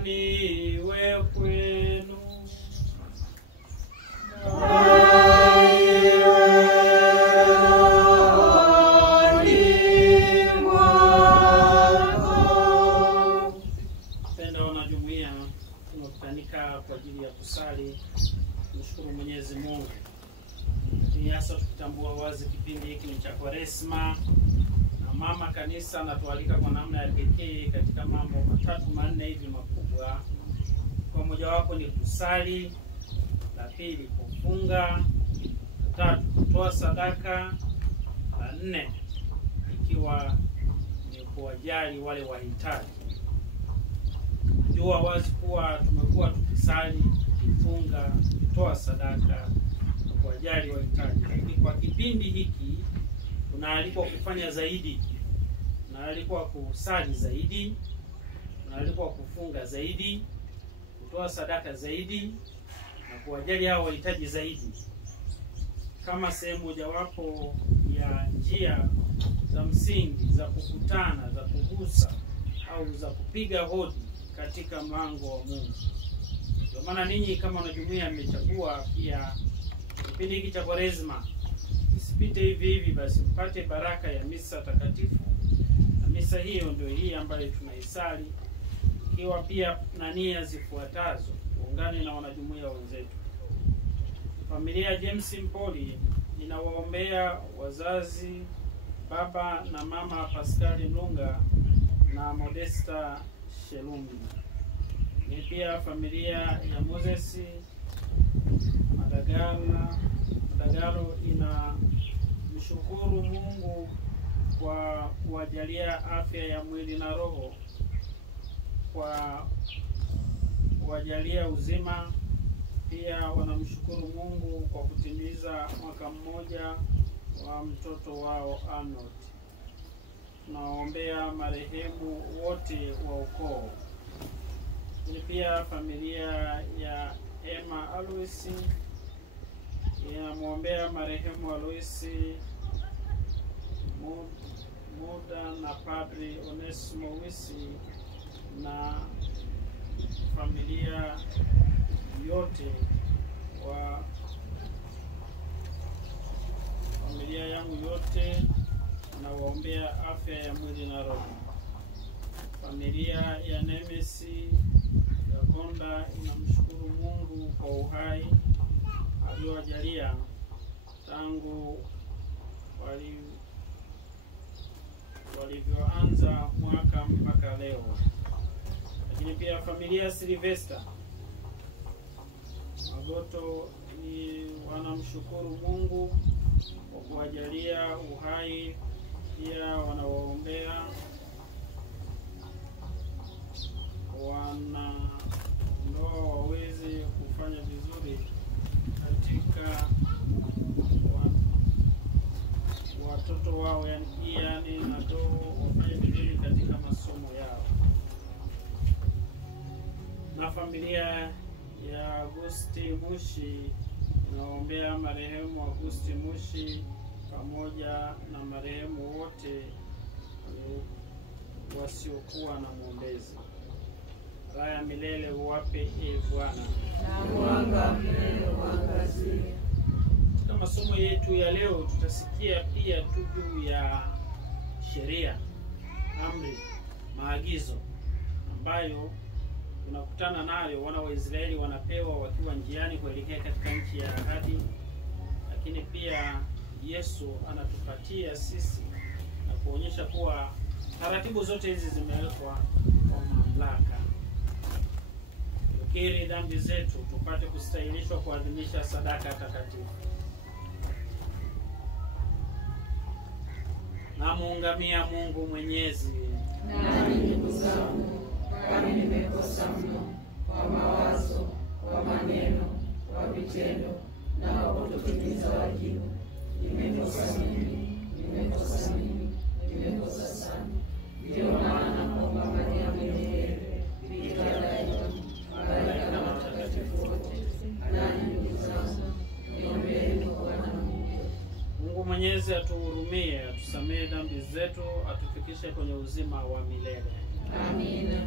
amani iwe kwenu. Penda wanajumuiya, tunakutanika kwa ajili ya kusali, mshukuru Mwenyezi Mungu. Lakini hasa tukitambua wazi kipindi hiki ni cha Kwaresma, na mama kanisa anatualika kwa namna ya pekee katika mambo 3-4 hivi makubwa. Kwa mojawapo ni kusali, la pili kufunga, la tatu kutoa sadaka, la 4 ikiwa ni kuwajali wale wahitaji. Jua wazi kuwa tumekuwa tukisali, kufunga, kutoa sadaka, kuwajali wahitaji. Lakini kwa kipindi hiki tunaalikwa kufanya zaidi. Tunaalikwa kusali zaidi, tunaalikwa kufunga zaidi, kutoa sadaka zaidi na kuwajali hao wahitaji zaidi. Kama sehemu mojawapo ya njia za msingi za kukutana, za kugusa au za kupiga hodi katika mlango wa Mungu. Ndio maana ninyi kama wanajumuiya mmechagua pia kipindi hiki cha Kwaresma isipite hivi hivi, basi mpate baraka ya misa takatifu. Na misa hiyo ndio hii ambayo tunaisali, ikiwa pia na nia zifuatazo. Tuungane na wanajumuiya wenzetu. Familia James Mpoli inawaombea wazazi baba na mama Pascal Mlunga na Modesta Shelumbi. Ni pia familia ya Moses Madagalo inamshukuru Mungu kwa kuwajalia afya ya mwili na roho, kwa kuwajalia uzima. Pia wanamshukuru Mungu kwa kutimiza mwaka mmoja wa mtoto wao Arnold. Tunaombea marehemu wote wa ukoo. Ni pia familia ya Emma Aloisi inamwombea marehemu Aloisi Muda na Padri Onesimo Wisi na familia yote wa familia yangu yote, na waombea afya ya mwili na roho. Familia ya Nemesi ya Konda inamshukuru Mungu kwa uhai aliowajalia tangu walivyoanza mwaka mpaka leo. Lakini pia familia ya Silvester Magoto wanamshukuru Mungu kwa kuwajalia uhai. Pia wanawaombea wanandoa waweze kufanya vizuri katika watoto wao, yani ndoa wafanye vizuri katika masomo yao. Na familia ya Agusti Mushi inaombea marehemu Agusti Mushi pamoja na marehemu wote wasiokuwa na mwombezi. Raha milele uwape Bwana, na mwanga milele uangazie. Katika masomo yetu ya leo tutasikia pia juu ya sheria, amri, maagizo ambayo tunakutana nayo wana wa Israeli wanapewa wakiwa njiani kuelekea katika nchi ya ahadi. Lakini pia Yesu anatupatia sisi na kuonyesha kuwa taratibu zote hizi zimewekwa kwa mamlaka. Tukiri dhambi zetu tupate kustahilishwa kuadhimisha sadaka takatifu. Na muungamia Mungu Mwenyezi. Nami ndugu zangu, kwani nimekosa mno kwa mawazo, kwa maneno, kwa vitendo na kwa kutotimiza wajibu. Nimekosa mimi, nimekosa sana. Ndio maana naomba Maria mwenyewe, Bikira daima, malaika na watakatifu wote, nanyi ndugu zangu, niombeeni kwa Bwana Mungu. Mungu Mwenyezi atuhurumie, atusamehe dhambi zetu, atufikishe kwenye uzima wa milele. Amina.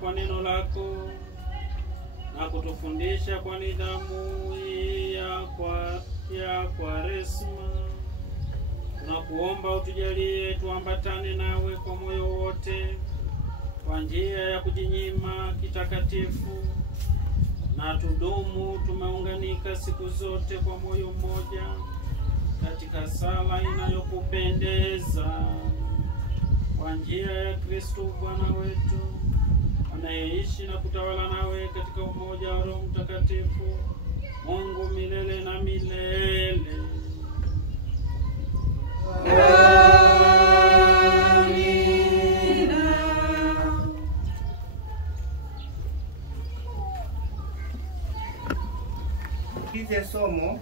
kwa neno lako na kutufundisha kwa nidhamu ya Kwaresma. Tunakuomba utujalie tuambatane nawe kwa moyo wote kwa njia ya kujinyima kitakatifu, na tudumu tumeunganika siku zote kwa moyo mmoja katika sala inayokupendeza kwa njia ya Kristo Bwana wetu, anayeishi na kutawala nawe katika umoja wa Roho Mtakatifu, Mungu milele na milele. Amina. Hizi somo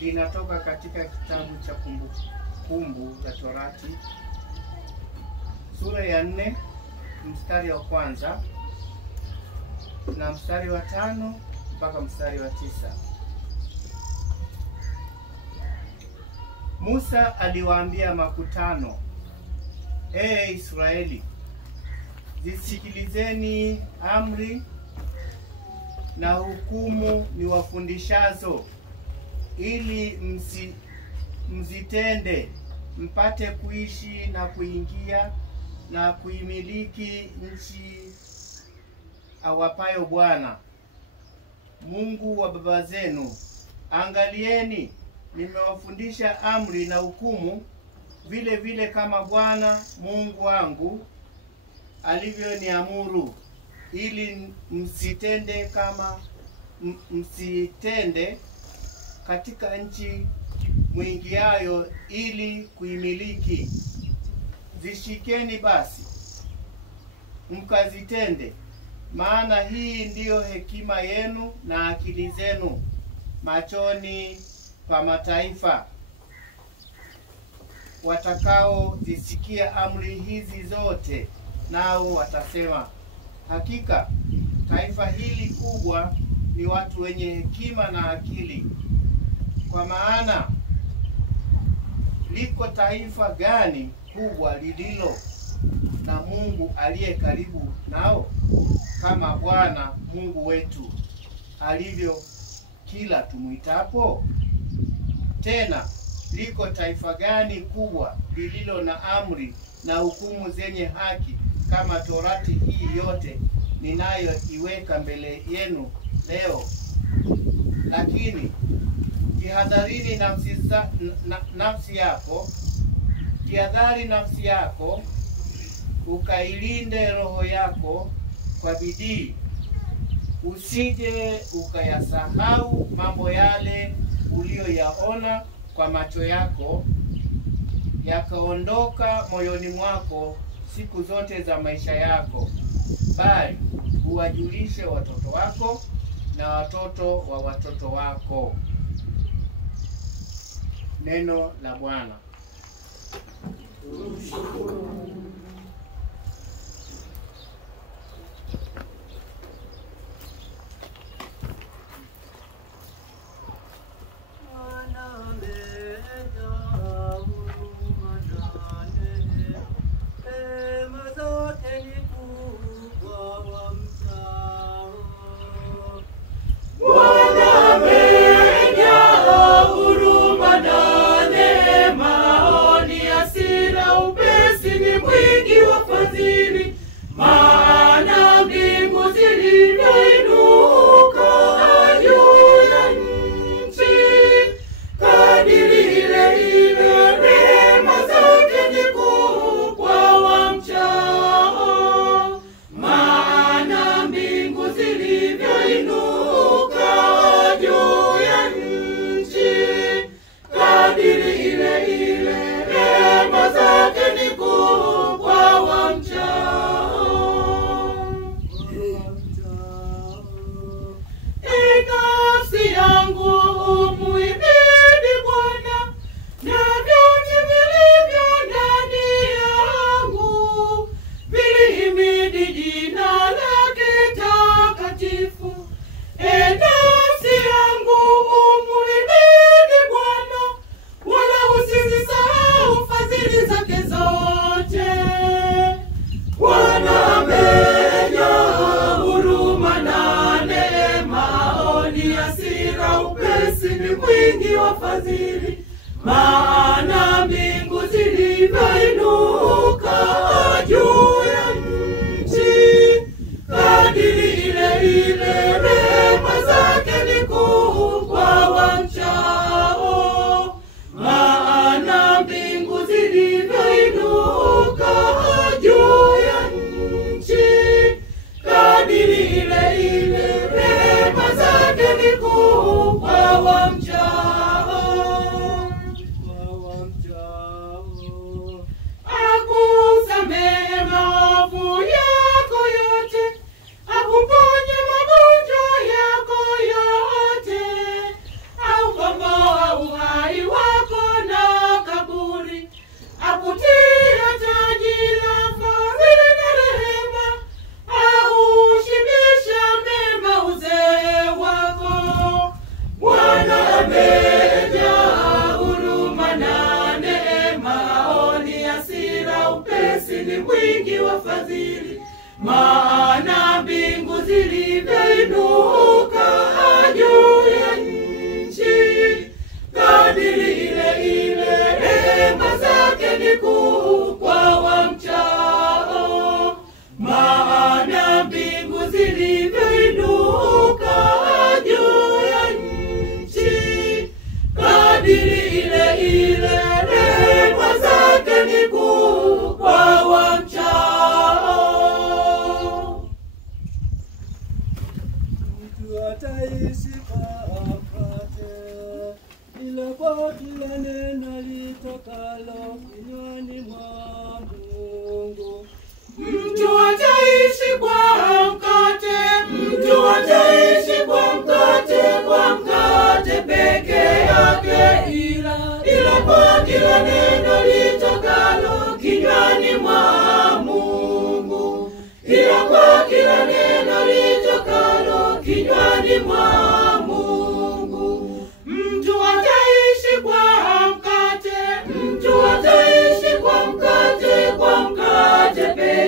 linatoka katika kitabu cha Kumbukumbu la Torati sura ya 4 mstari wa 1 na mstari wa 5 mpaka mstari wa 9. Musa aliwaambia makutano, Israeli, zisikilizeni amri na hukumu niwafundishazo, ili mzitende mpate kuishi na kuingia na kuimiliki nchi awapayo Bwana Mungu wa baba zenu. Angalieni, nimewafundisha amri na hukumu vile vile kama Bwana Mungu wangu alivyoniamuru, ili msitende katika nchi mwingiayo ili kuimiliki. Zishikeni basi mkazitende, maana hii ndiyo hekima yenu na akili zenu machoni pa mataifa, watakao zisikia amri hizi zote, nao watasema, hakika taifa hili kubwa ni watu wenye hekima na akili. Kwa maana liko taifa gani kubwa lililo na Mungu aliye karibu nao, kama Bwana Mungu wetu alivyo kila tumwitapo? Tena liko taifa gani kubwa lililo na amri na hukumu zenye haki kama Torati hii yote ninayoiweka mbele yenu leo? Lakini jihadharini jihadhari nafsi yako, ukailinde roho yako kwa bidii, usije ukayasahau mambo yale uliyoyaona kwa macho yako, yakaondoka moyoni mwako siku zote za maisha yako, bali uwajulishe watoto wako na watoto wa watoto wako. Neno la Bwana. Maana mbingu zilivyoinuka juu ya nchi, kadiri ile ile rehema zake ni kuu kwa wamchao. Maana mbingu zilivyoinuka juu ya nchi, kadiri ile ile rehema zake ni kuu kwa wamchao. Akusamehe maovu yako yote, akuponye magonjwa yako yote, aukomboa uhai wako na kaburi, akutia taji la fadhili na rehema, aushibisha mema uzee wako. Bwana amejaa huruma na neema, haoni hasira, upesi ni mwingi wa fadhili. Maana mbingu zilivyoinuka juu ya nchi, kadiri ile ile rehema zake ni kuu kwa wamchao. Maana mbingu zilivyoinuka juu ya nchi, kadiri ile ile rehema zake ni kuu kwa wamchao. Mtu ataishi kwa mkate, ila kwa kila neno litokalo kinywani mwa Mungu. Mtu ataishi kwa mkate, mtu ataishi kwa mkate peke yake, ila kwa kila neno litokalo kinywani mwa Mungu, ila kwa kila neno litokalo kinywani mwa Mungu. Mtu ataishi kwa mkate, mtu ataishi kwa mkate peke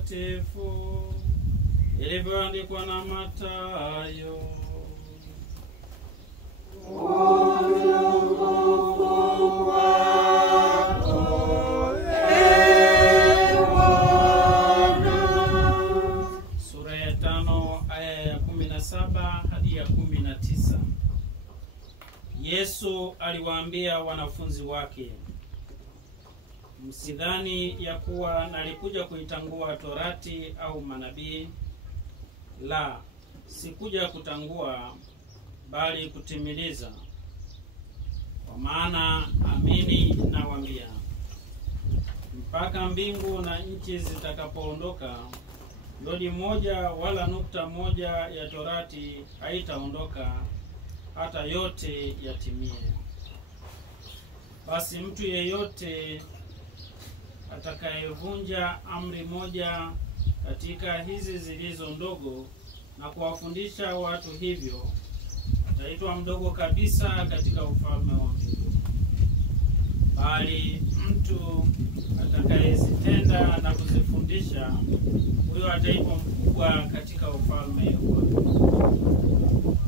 Takatifu ilivyoandikwa na Mathayo. Sura ya 5 aya ya 17 hadi ya 19. Yesu aliwaambia wanafunzi wake, msidhani ya kuwa nalikuja kuitangua Torati au manabii. La, sikuja kutangua bali kutimiliza. Kwa maana amini nawaambia, mpaka mbingu na nchi zitakapoondoka, dodi moja wala nukta moja ya Torati haitaondoka hata yote yatimie. Basi mtu yeyote atakayevunja amri moja katika hizi zilizo ndogo na kuwafundisha watu hivyo, ataitwa mdogo kabisa katika ufalme wa Mungu. Bali mtu atakayezitenda na kuzifundisha, huyo ataitwa mkubwa katika ufalme wa Mungu.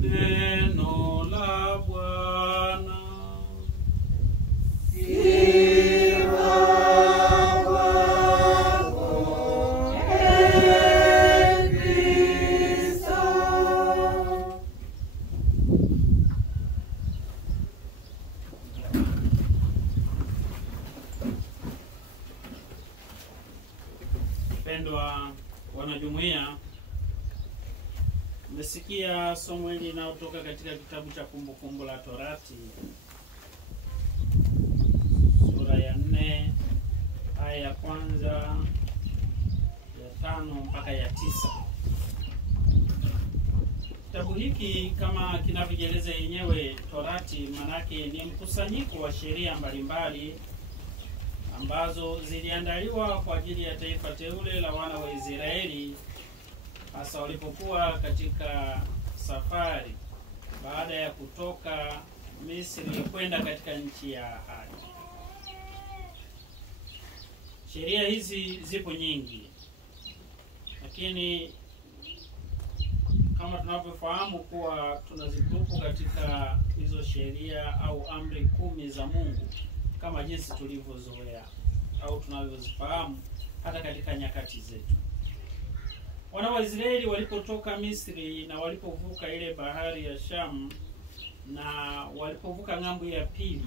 Neno la Bwana. Pendwa wanajumuiya, mmesikia somo hili linalotoka katika kitabu cha Kumbukumbu la Torati, sura ya 4 aya ya 1 ya 5 mpaka ya 9. Kitabu hiki kama kinavyojeleza yenyewe Torati, manake ni mkusanyiko wa sheria mbalimbali ambazo ziliandaliwa kwa ajili ya taifa teule la wana wa Israeli, hasa walipokuwa katika safari baada ya kutoka Misri kwenda katika nchi ya ahadi. Sheria hizi zipo nyingi, lakini kama tunavyofahamu kuwa tunazikupo katika hizo sheria au amri 10 za Mungu kama jinsi tulivyozoea au tunavyozifahamu hata katika nyakati zetu. Wana wa Israeli walipotoka Misri na walipovuka ile bahari ya Shamu na walipovuka ng'ambo ya pili,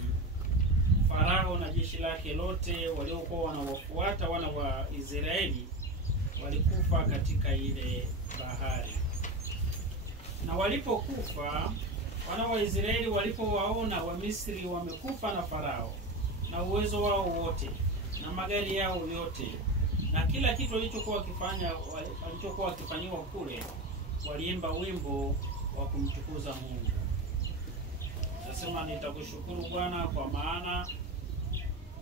Farao na jeshi lake lote waliokuwa wanawafuata wana wa Israeli walikufa katika ile bahari. Na walipokufa, wana wa Israeli walipowaona wa Misri wamekufa na Farao na uwezo wao wote na magari yao yote na kila kitu walichokuwa wakifanyiwa kule, waliimba wimbo wa kumtukuza Mungu. Nasema, nitakushukuru Bwana kwa maana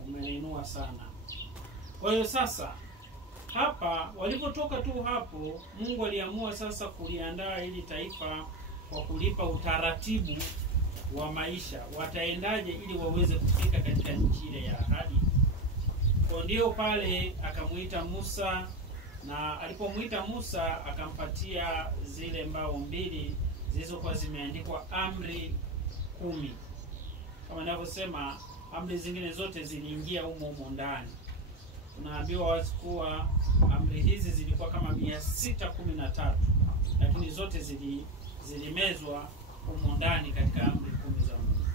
umeniinua sana. Kwa hiyo sasa hapa walipotoka tu hapo, Mungu aliamua sasa kuliandaa ili taifa kwa kulipa utaratibu wa maisha, wataendaje ili waweze kufika katika nchi ile ya ahadi. Kwa ndio pale akamuita Musa, na alipomuita Musa akampatia zile mbao 2 zilizokuwa zimeandikwa amri 10. Kama ninavyosema, amri zingine zote ziliingia humo ndani. Tunaambiwa wazi kuwa amri hizi zilikuwa kama 613, lakini zote zilimezwa humo ndani katika amri 10 za Mungu.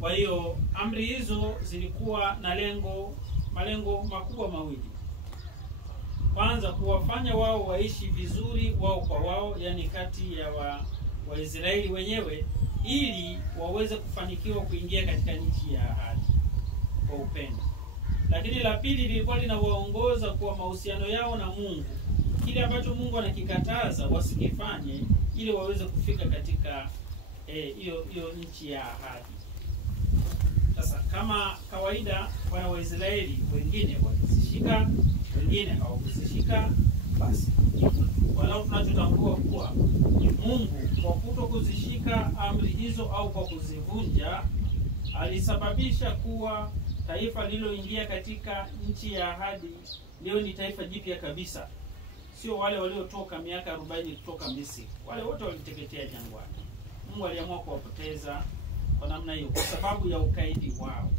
Kwa hiyo amri hizo zilikuwa na malengo makubwa mawili. Kwanza, kuwafanya wao waishi vizuri wao kwa wao, yani kati ya Waisraeli wenyewe, ili waweze kufanikiwa kuingia katika nchi ya ahadi kwa upendo. Lakini la pili lilikuwa linawaongoza kwa mahusiano yao na Mungu, kile ambacho Mungu anakikataza wasikifanye, ili waweze kufika katika hiyo nchi ya ahadi. Sasa kama kawaida, wana wa Israeli wengine wakizishika, wengine hawakuzishika, basi walau tunachotambua kuwa Mungu kwa kutokuzishika amri hizo au kwa kuzivunja alisababisha kuwa taifa lililoingia katika nchi ya ahadi leo ni taifa jipya kabisa. Sio wale waliotoka miaka 40 kutoka Misri. Wale wote waliteketea jangwani. Mungu aliamua kuwapoteza kwa namna hiyo kwa sababu ya ukaidi wao.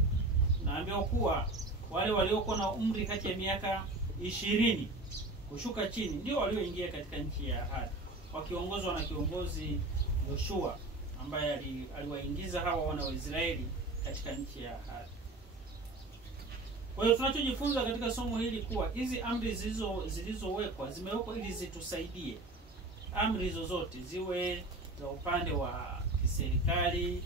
Naambiwa kuwa wale waliokuwa na umri kati ya miaka 20 kushuka chini ndio walioingia katika nchi ya ahadi, wakiongozwa na kiongozi Yoshua ambaye aliwaingiza hawa wana wa Israeli katika nchi ya ahadi. Kwa hiyo tunachojifunza katika somo hili kuwa hizi amri zilizowekwa zimewekwa ili zitusaidie. Amri hizo zote ziwe za upande wa kiserikali,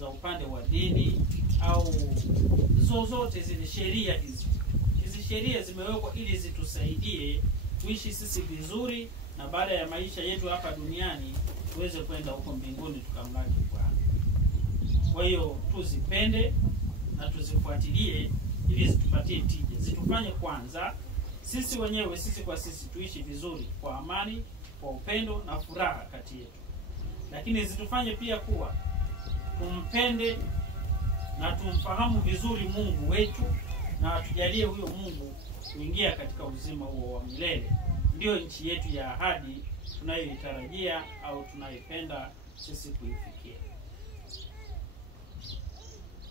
za upande wa dini au zozote zile sheria hizi. Hizi sheria zimewekwa ili zitusaidie kuishi sisi vizuri, na baada ya maisha yetu hapa duniani tuweze kwenda huko mbinguni tukamlaki Bwana. Kwa hiyo tuzipende na tuzifuatilie ili zitupatie tija. Zitufanye kwanza sisi wenyewe, sisi kwa sisi, tuishi vizuri kwa amani, kwa upendo na furaha kati yetu. Lakini zitufanye pia kuwa tumpende na tumfahamu vizuri Mungu wetu, na atujalie huyo Mungu kuingia katika uzima huo wa milele. Ndio nchi yetu ya ahadi tunayoitarajia au tunaipenda sisi kuifikia.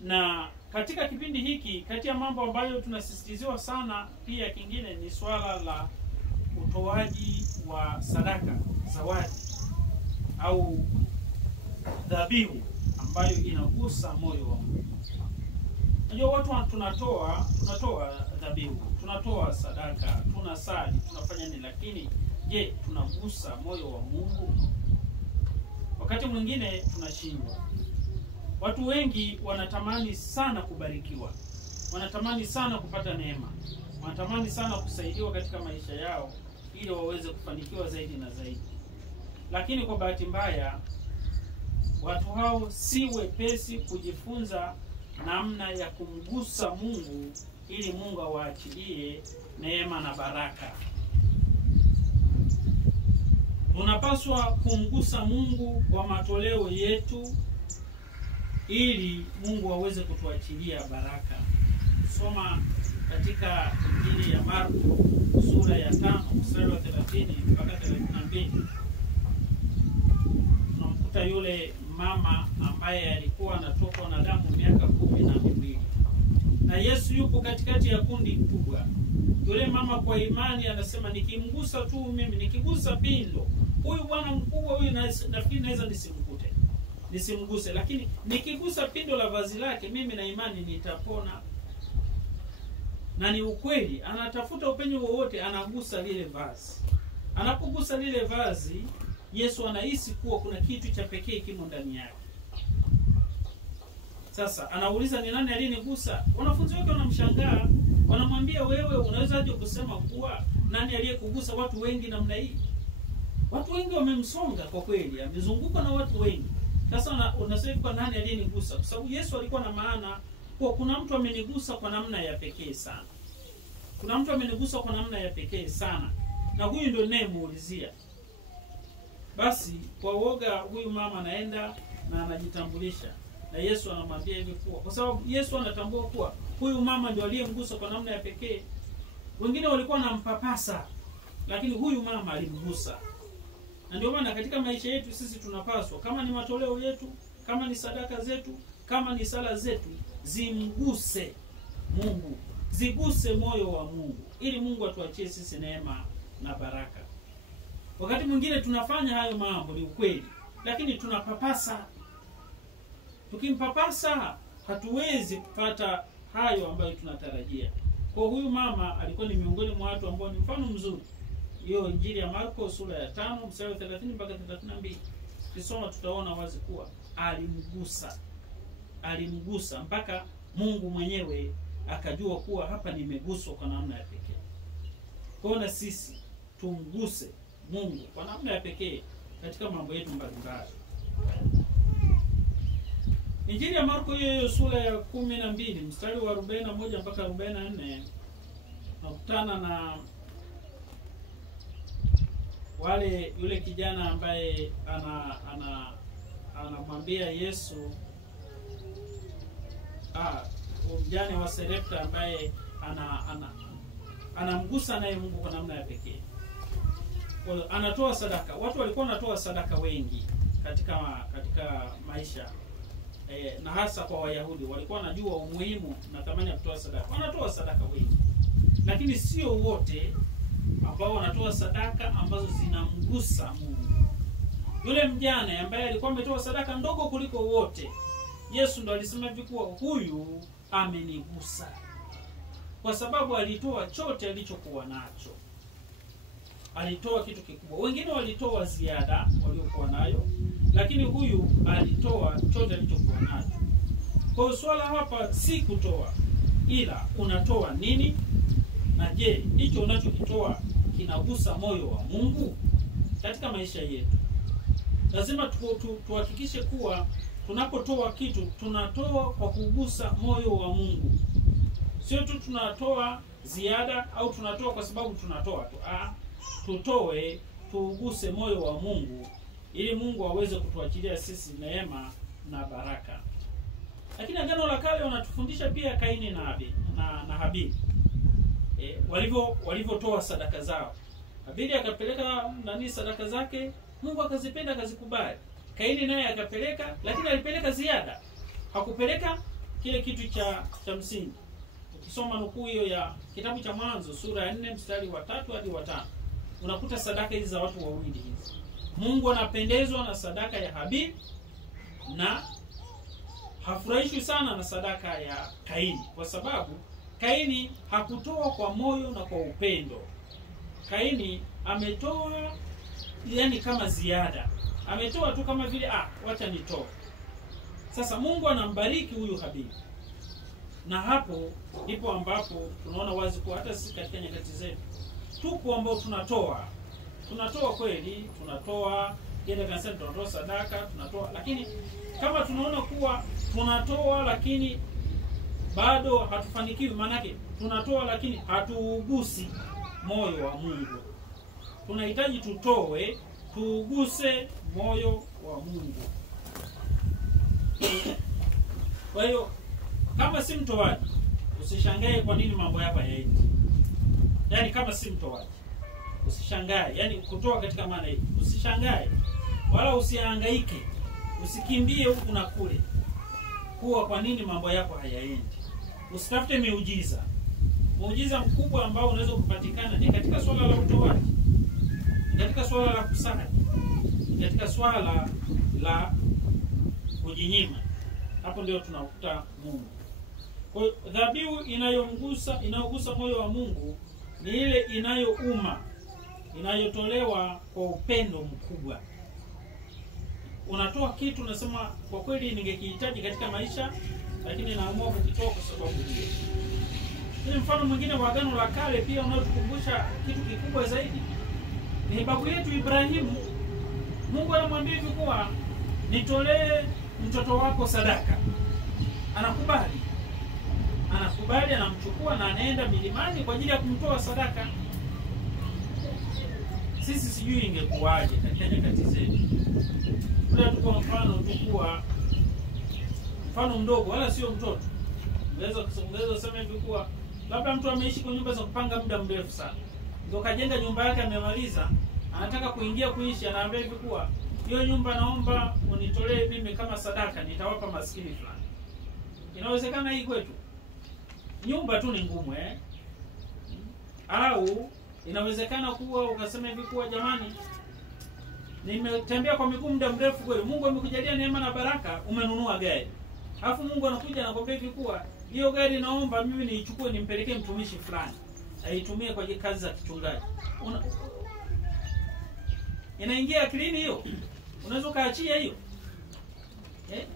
Na katika kipindi hiki, kati ya mambo ambayo tunasisitiziwa sana pia kingine ni swala la utoaji wa sadaka, zawadi au dhabihu ambayo inagusa moyo wa Mungu. Unajua watu tunatoa dhabihu, tunatoa sadaka, tunasali, tunafanya nini, lakini je, tunagusa moyo wa Mungu? Wakati mwingine tunashindwa. Watu wengi wanatamani sana kubarikiwa, wanatamani sana kupata neema, wanatamani sana kusaidiwa katika maisha yao ili waweze kufanikiwa zaidi na zaidi. Lakini kwa bahati mbaya watu hao si wepesi kujifunza namna ya kumgusa Mungu ili Mungu awaachilie neema na baraka. Tunapaswa kumgusa Mungu kwa matoleo yetu ili Mungu aweze kutuachilia baraka. Soma katika Injili ya Marko sura ya 5 mstari wa 30 mpaka 32. Tunamkuta yule mama ambaye alikuwa anatokwa na damu miaka 12. Na Yesu yupo katikati ya kundi kubwa. Yule mama kwa imani anasema, nikimgusa tu mimi, nikigusa pindo, huyu bwana mkubwa huyu nafikiri naweza nisimguse, lakini nikigusa pindo la vazi lake mimi na imani nitapona. Na ni ukweli, anatafuta upenyo wowote, anagusa lile vazi. Anapogusa lile vazi, Yesu anahisi kuwa kuna kitu cha pekee kimo ndani yake. Sasa anauliza, ni nani aliyenigusa? Wanafunzi wake wanamshangaa, wanamwambia, wewe unawezaje kusema kuwa nani aliyekugusa? Watu wengi namna hii. Watu wengi wamemsonga kwa kweli, amezungukwa na watu wengi. Sasa unasema kwa nani aliyenigusa? Kwa sababu Yesu alikuwa na maana kwa kuna mtu amenigusa kwa namna ya pekee sana. Kuna mtu amenigusa kwa namna ya pekee sana. Na huyu ndio ninayemuulizia. Basi kwa woga huyu mama anaenda na anajitambulisha. Na Yesu anamwambia hivi kuwa, kwa sababu Yesu anatambua kuwa huyu mama ndio aliyemgusa kwa namna ya pekee. Wengine walikuwa wanampapasa, lakini huyu mama alimgusa. Na ndio maana katika maisha yetu sisi tunapaswa, kama ni matoleo yetu, kama ni sadaka zetu, kama ni sala zetu, zimguse Mungu, ziguse moyo wa Mungu, ili Mungu atuachie sisi neema na baraka. Wakati mwingine tunafanya hayo mambo, ni ukweli, lakini tunapapasa. Tukimpapasa hatuwezi kupata hayo ambayo tunatarajia. Kwa huyu mama alikuwa ni miongoni mwa watu ambao ni mfano mzuri. Hiyo Injili ya Marko sura ya 5 mstari wa 30 mpaka 32. Tukisoma tutaona wazi kuwa alimgusa mpaka Mungu mwenyewe akajua kuwa hapa nimeguswa kwa namna ya pekee. Kwa na sisi tumguse Mungu kwa namna ya pekee katika mambo yetu mbalimbali. Injili ya Marko hiyo sura ya 12 mstari wa 41 mpaka 44 tunakutana na yule kijana ambaye anamwambia Yesu, mjane wa Sarepta ambaye anamgusa naye Mungu kwa namna ya pekee. Anatoa sadaka. Watu walikuwa wanatoa sadaka wengi katika maisha na hasa kwa Wayahudi walikuwa wanajua umuhimu na thamani ya kutoa sadaka. Wanatoa sadaka wengi, lakini sio wote ambao wanatoa sadaka ambazo zinamgusa Mungu. Yule mjane ambaye alikuwa ametoa sadaka ndogo kuliko wote, Yesu ndo alisema hivi kuwa huyu amenigusa, kwa sababu alitoa chote alichokuwa nacho. Alitoa kitu kikubwa. Wengine walitoa ziada waliokuwa nayo, lakini huyu alitoa chote alichokuwa nacho. Kwa hiyo swala hapa si kutoa, ila unatoa nini, na je, hicho unachokitoa kinagusa moyo wa Mungu? Katika maisha yetu lazima tuhakikishe kuwa tunapotoa kitu tunatoa kwa kugusa moyo wa Mungu. Sio tu tunatoa ziada au tunatoa kwa sababu tunatoa tu. Tutoe tuuguse moyo wa Mungu ili Mungu aweze kutuachilia sisi neema na baraka. Lakini Agano la Kale wanatufundisha pia Kaini na Habili. Walivyotoa sadaka zao. Habili akapeleka sadaka zake, Mungu akazipenda akazikubali. Kaini naye akapeleka, lakini alipeleka ziada. Hakupeleka kile kitu cha msingi. Ukisoma nukuu hiyo ya kitabu cha Mwanzo sura ya 4 mstari wa 3 hadi wa 5, unakuta sadaka hizi za watu wawili hizi. Mungu anapendezwa na sadaka ya Habili na hafurahishwi sana na sadaka ya Kaini, kwa sababu Kaini hakutoa kwa moyo na kwa upendo. Kaini ametoa kama ziada. Ametoa tu kama vile wacha nitoe. Sasa Mungu anambariki huyu Habili. Na hapo ndipo ambapo tunaona wazi kwa hata sisi katika nyakati zetu tupo ambao tunatoa kweli, tunatoa tunatoa sadaka, tunatoa, lakini kama tunaona kuwa tunatoa lakini bado hatufanikiwi, manake tunatoa lakini hatuugusi moyo wa Mungu. Tunahitaji tutoe tuuguse moyo wa Mungu. Kwa hiyo kama si mtoaji, usishangae kwa nini mambo yako hayaendi. Yaani kama si mtoaji, usishangae. Yaani kutoa katika maana hii, usishangae wala usihangaike. Usikimbie huku na kule kuwa kwa nini mambo yako hayaendi. Usitafute miujiza. Muujiza mkubwa ambao unaweza kupatikana ni katika swala la utoaji, katika swala la kusali, katika swala la kujinyima. Hapo ndio tunakuta Mungu. Kwa hiyo dhabihu inayogusa moyo wa Mungu ni ile inayouma, inayotolewa kwa upendo mkubwa. Unatoa kitu unasema kwa kweli ningekihitaji katika maisha, lakini naamua kukitoa kwa sababu hiyo. Ni mfano mwingine wa Agano la Kale pia unaotukumbusha kitu kikubwa zaidi. Ni babu yetu Ibrahimu. Mungu anamwambia hivi kuwa nitolee mtoto wako sadaka. Anakubali, anamchukua na anaenda milimani kwa ajili ya kumtoa sadaka. Sisi sijui ingekuwaje katika nyakati zetu. Bila tu kwa mfano mdogo wala sio mtoto. Unaweza kusema hivi kuwa labda mtu ameishi kwa nyumba za kupanga muda mrefu sana. Ndio kajenga nyumba yake amemaliza, anataka kuingia kuishi, anaambia hivi kuwa hiyo nyumba naomba unitolee mimi kama sadaka, nitawapa maskini fulani. Inawezekana hii kwetu? Nyumba tu ni ngumu Au inawezekana kuwa ukasema hivi kuwa jamani, nimetembea kwa miguu muda mrefu kweli, Mungu amekujalia neema na baraka, umenunua gari. Alafu Mungu anakuja anakuambia hivi kuwa hiyo gari naomba mimi niichukue nimpelekee mtumishi fulani aitumie kwa kazi za kichungaji. Inaingia akilini hiyo? Unaweza kaachia hiyo?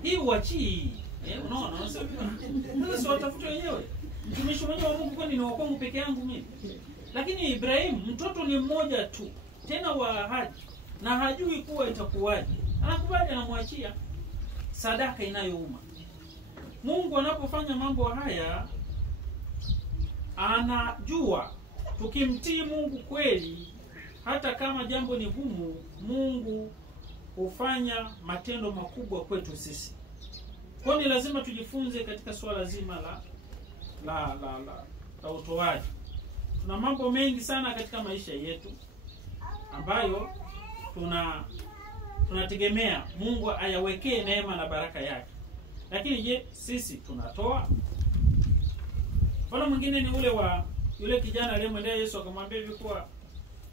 Hii uachii. Unaona? Sasa watafuta wenyewe. Mtumishi mmoja wa Mungu kwani ni wa kwangu peke yangu mimi. Lakini Ibrahim mtoto ni mmoja tu, tena wa ahadi, na hajui kuwa itakuwaje. Anakubali, anamwachia sadaka inayouma. Mungu anapofanya mambo haya anajua tukimtii Mungu kweli, hata kama jambo ni gumu, Mungu hufanya matendo makubwa kwetu sisi. Kwa ni lazima tujifunze katika swala zima la la utoaji. Tuna mambo mengi sana katika maisha yetu ambayo tunategemea Mungu ayawekee neema na baraka yake. Lakini je, sisi tunatoa? Mfano mwingine ni ule wa yule kijana aliyemwendea Yesu akamwambia hivi kuwa,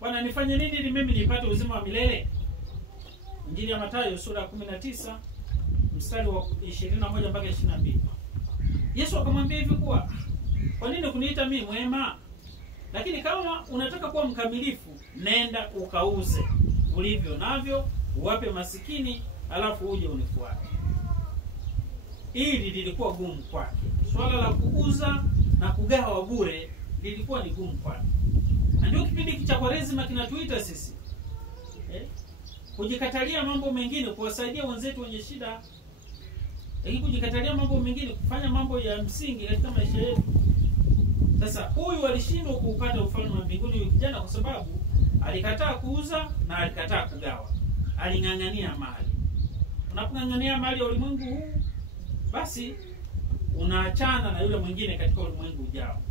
Bwana, nifanye nini ili mimi nipate uzima wa milele? Injili ya Mathayo sura ya 19 mstari wa 21 mpaka 22. Yesu akamwambia hivi kuwa, kwa nini kuniita mimi mwema? Lakini kama unataka kuwa mkamilifu, nenda ukauze ulivyo navyo, uwape masikini, alafu uje unifuate. Hili lilikuwa gumu kwake. Swala la kuuza na kugawa bure lilikuwa ni gumu kwake. Na ndio kipindi cha Kwaresima kinatuita sisi kujikatalia mambo mengine, kuwasaidia wenzetu wenye shida. Lakini kujikatalia mambo mengine, kufanya mambo ya msingi katika maisha yetu. Sasa huyu alishindwa kuupata ufalme wa mbinguni huyu kijana kwa sababu alikataa kuuza na alikataa kugawa. Aling'ang'ania mali. Unapong'ang'ania mali ya ulimwengu huu, basi unaachana na yule mwingine katika ulimwengu ujao.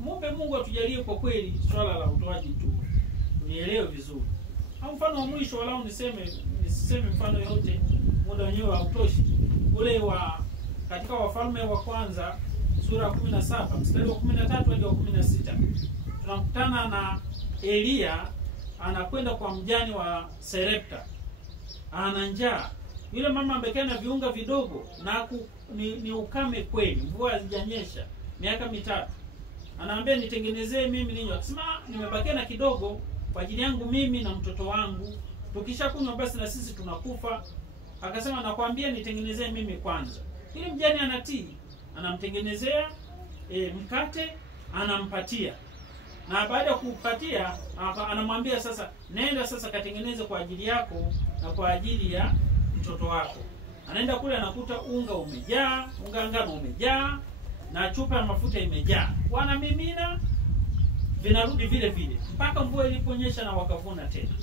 Muombe Mungu atujalie kwa kweli swala la utoaji tu tulielewe vizuri. Au mfano wa mwisho, walau nisiseme mfano yote, muda wenyewe hautoshi. Ule wa katika Wafalme wa kwanza sura ya 17 mstari wa 13 hadi wa 16. Tunakutana na Elia anakwenda kwa mjane wa Serepta. Ana njaa. Yule mama amekaa na viunga vidogo na ni ukame kweli, mvua hazijanyesha miaka 3. Anaambia nitengenezee mimi ninyo. Akisema nimebakia na kidogo kwa ajili yangu mimi na mtoto wangu. Tukishakunywa basi na sisi tunakufa. Akasema nakwambia nitengenezee mimi kwanza. Yule mjane anatii. Anamtengenezea mkate, anampatia. Na baada ya kupatia anamwambia sasa nenda sasa katengeneze kwa ajili yako na kwa ajili ya mtoto wako. Anaenda kule anakuta unga umejaa, unga ngano umejaa na chupa ya mafuta imejaa. Wanamimina, vinarudi vile vile mpaka mvua iliponyesha na wakavuna tena.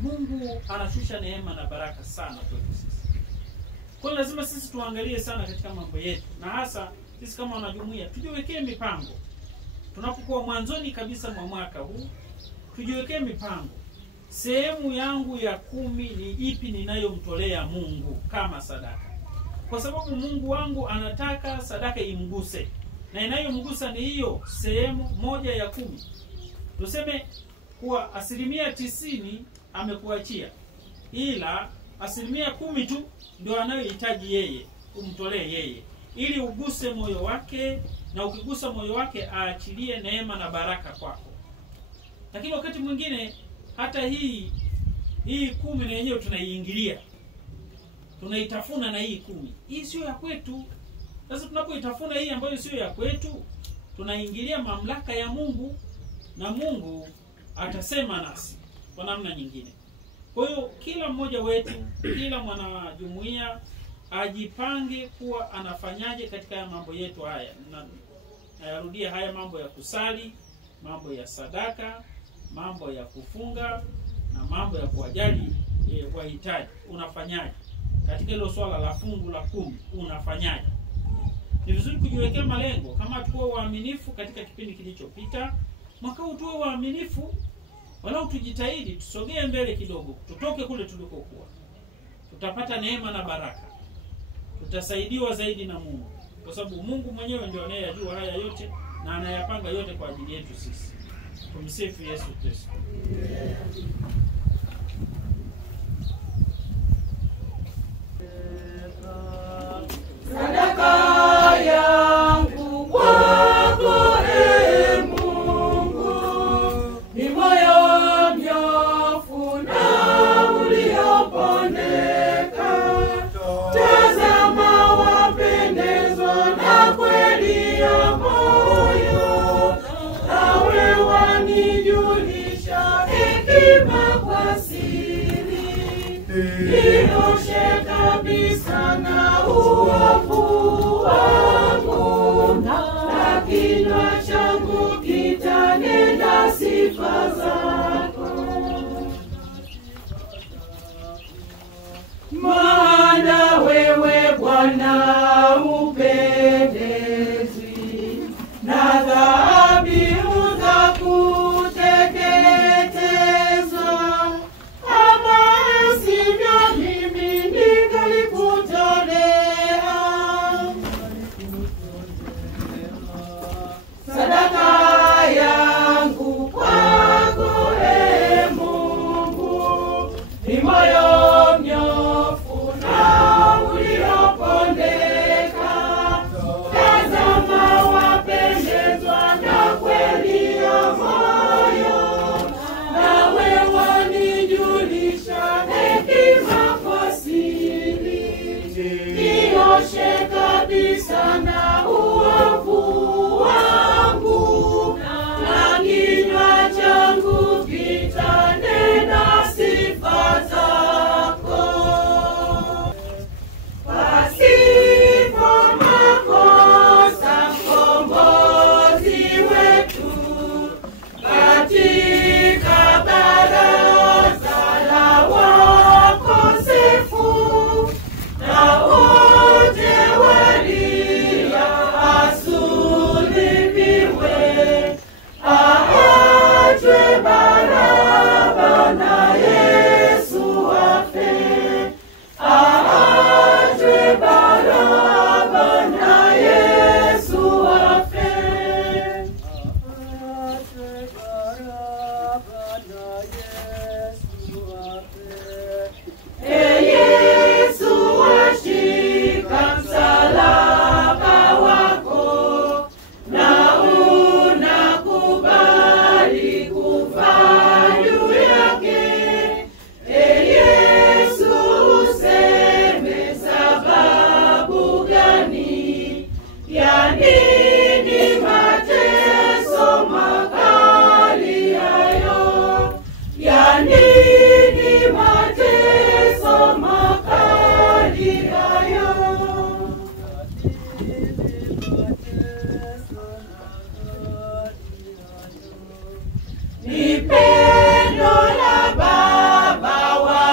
Mungu anashusha neema na baraka sana kwetu sisi. Kwa hiyo lazima sisi tuangalie sana katika mambo yetu, na hasa sisi kama wanajumuiya tujiwekee mipango. Tunapokuwa mwanzoni kabisa mwa mwaka huu, tujiwekee mipango. Sehemu yangu ya 10 ni ipi ninayomtolea Mungu kama sadaka? Kwa sababu Mungu wangu anataka sadaka imguse. Na inayomgusa ni hiyo sehemu 1 ya 10. Tuseme kuwa 90% amekuachia. Ila 10% tu ndio anayohitaji yeye, umtolee yeye. Ili uguse moyo wake, na ukigusa moyo wake aachilie neema na baraka kwako. Lakini wakati mwingine hata hii 10 na yenyewe tunaiingilia. Tunaitafuna na hii 10. Hii sio ya kwetu. Sasa tunapoitafuna hii ambayo sio ya kwetu, tunaingilia mamlaka ya Mungu, na Mungu atasema nasi kwa namna nyingine. Kwa hiyo kila mmoja wetu, kila mwanajumuiya ajipange kuwa anafanyaje katika mambo yetu haya. Nayarudia haya mambo ya kusali, mambo ya sadaka, mambo ya kufunga na mambo ya kuwajali wahitaji. Unafanyaje? Katika hilo swala la fungu la 10 unafanyaje? Ni vizuri kujiwekea malengo. Kama tuwe waaminifu katika kipindi kilichopita, mwaka huu tuwe waaminifu. Walau tujitahidi tusogee mbele kidogo, tutoke kule tulikokuwa. Tutapata neema na baraka. Tutasaidiwa zaidi na Mungu. Kwa sababu Mungu mwenyewe ndio anayejua haya yote na anayapanga yote kwa ajili yetu sisi. Tumsifu Yesu Kristo. Sadaka yangu kwako Mungu ni moyo mnyofu na uliopondeka. Tazama wapendezwa na kweli ya moyo, nawe wanijulisha hekima kwa siri. Nioshe kabisa na uovu nini mateso makali hayo? Ya nini mateso makali hayo? Ni pendo la Baba wa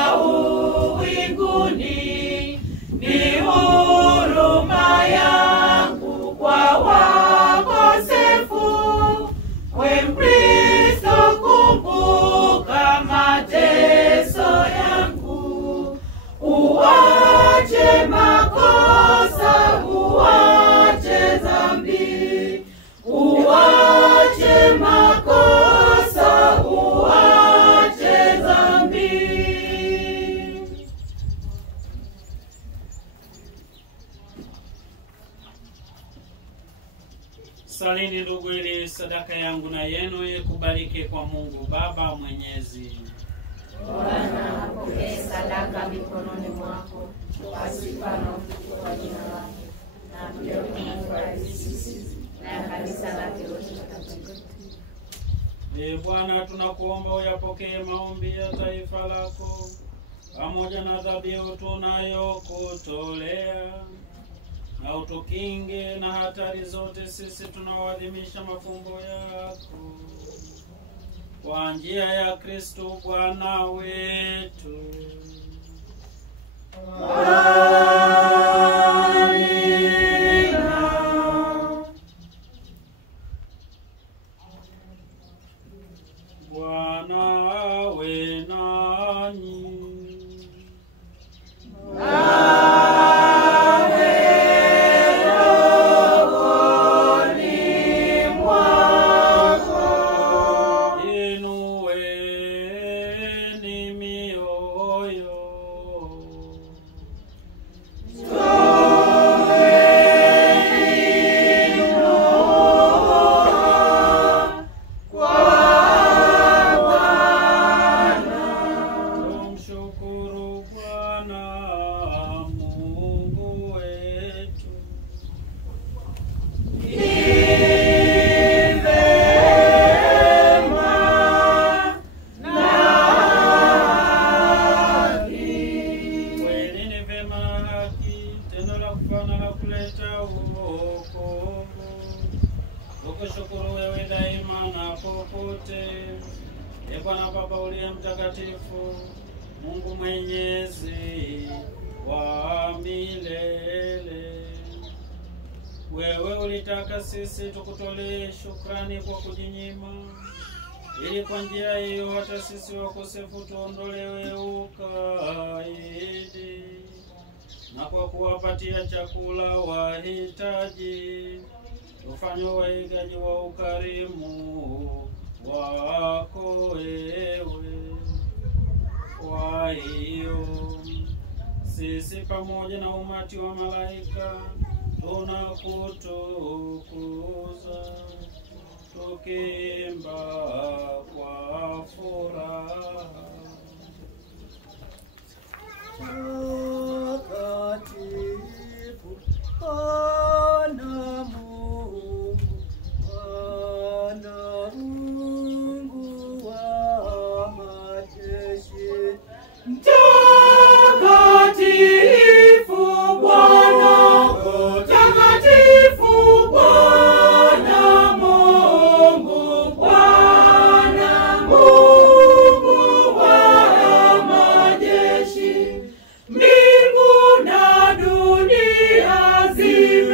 uwinguni, ni huruma yangu kwa wakosefu. We Mkristo, kumbuka mateso yangu, uache makosa, uache dhambi, uache makosa, uache dhambi. Salini ndugu, ili sadaka yangu na yenu ikubalike kwa Mungu Baba Mwenyezi. Bwana, apokee sadaka mikononi mwako kwa sifa na utukufu kwa jina lake, na pia kutubariki sisi na kanisa lake lote takatifu. Ee Bwana, tunakuomba uyapokee maombi ya taifa lako pamoja na dhabihu tunayokutolea, na utukinge na hatari zote sisi tunaoadhimisha mafumbo yako, kwa njia ya Kristo Bwana wetu. Bwana awe nanyi. Inueni mioyo. Tumshukuru Bwana Mungu wetu. Kweli ni vema na haki, tendo la kufana la kuleta wokovu. Tukushukuru wewe daima na popote, Ee Bwana Baba uliye mtakatifu, Mungu mwenyezi wa milele. Wewe ulitaka sisi tukutolee shukrani kwa kujinyima, ili kwa njia hiyo hata sisi wakosefu tuondolewe ukaidi, na kwa kuwapatia chakula wahitaji tufanye waigaji wa ukarimu wako wewe. Kwa hiyo sisi pamoja na umati wa malaika tunakutukuza, tukiimba kwa furaha. Takatifu Bwana Mungu, Bwana Mungu wa majeshi. Mtakatifu Bwana, mtakatifu Bwana Mungu, Bwana Mungu wa majeshi. Mbingu na dunia zime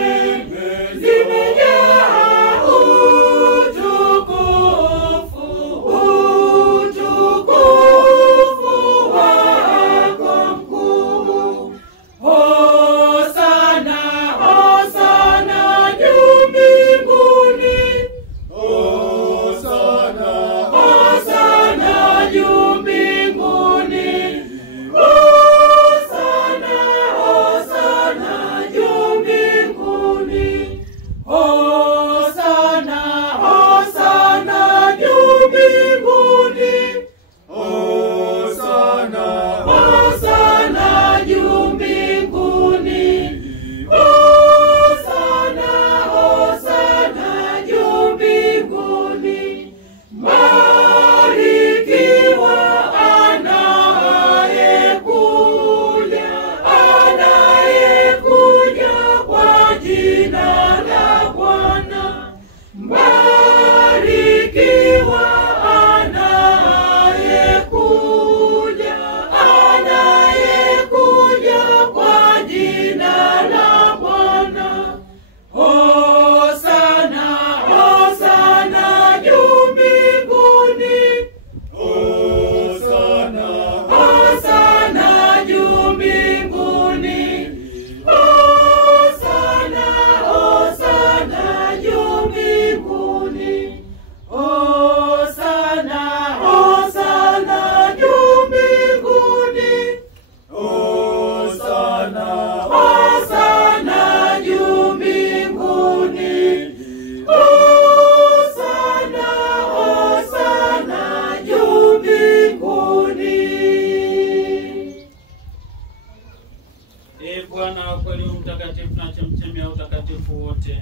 wote.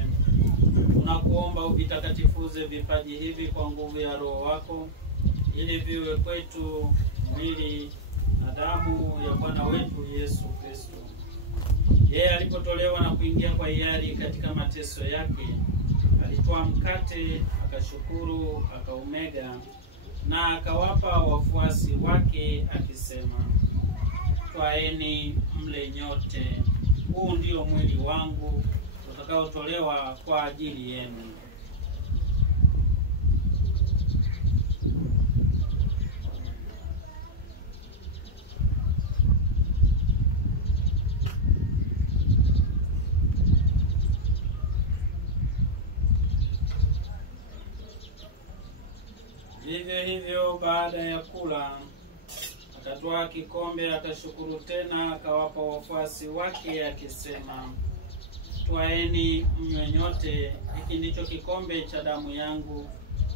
Tunakuomba uvitakatifuze vipaji hivi kwa nguvu ya Roho wako, ili viwe kwetu mwili na damu ya Bwana wetu Yesu Kristo. Yeye alipotolewa na kuingia kwa hiari katika mateso yake, alitoa mkate, akashukuru, akaumega na akawapa wafuasi wake akisema, twaeni mle nyote, huu ndio mwili wangu utakaotolewa kwa ajili yenu. Vivyo hivyo baada ya kula, akatwaa kikombe, akashukuru tena, akawapa wafuasi wake akisema, twaeni mnywe nyote, hiki ndicho kikombe cha damu yangu,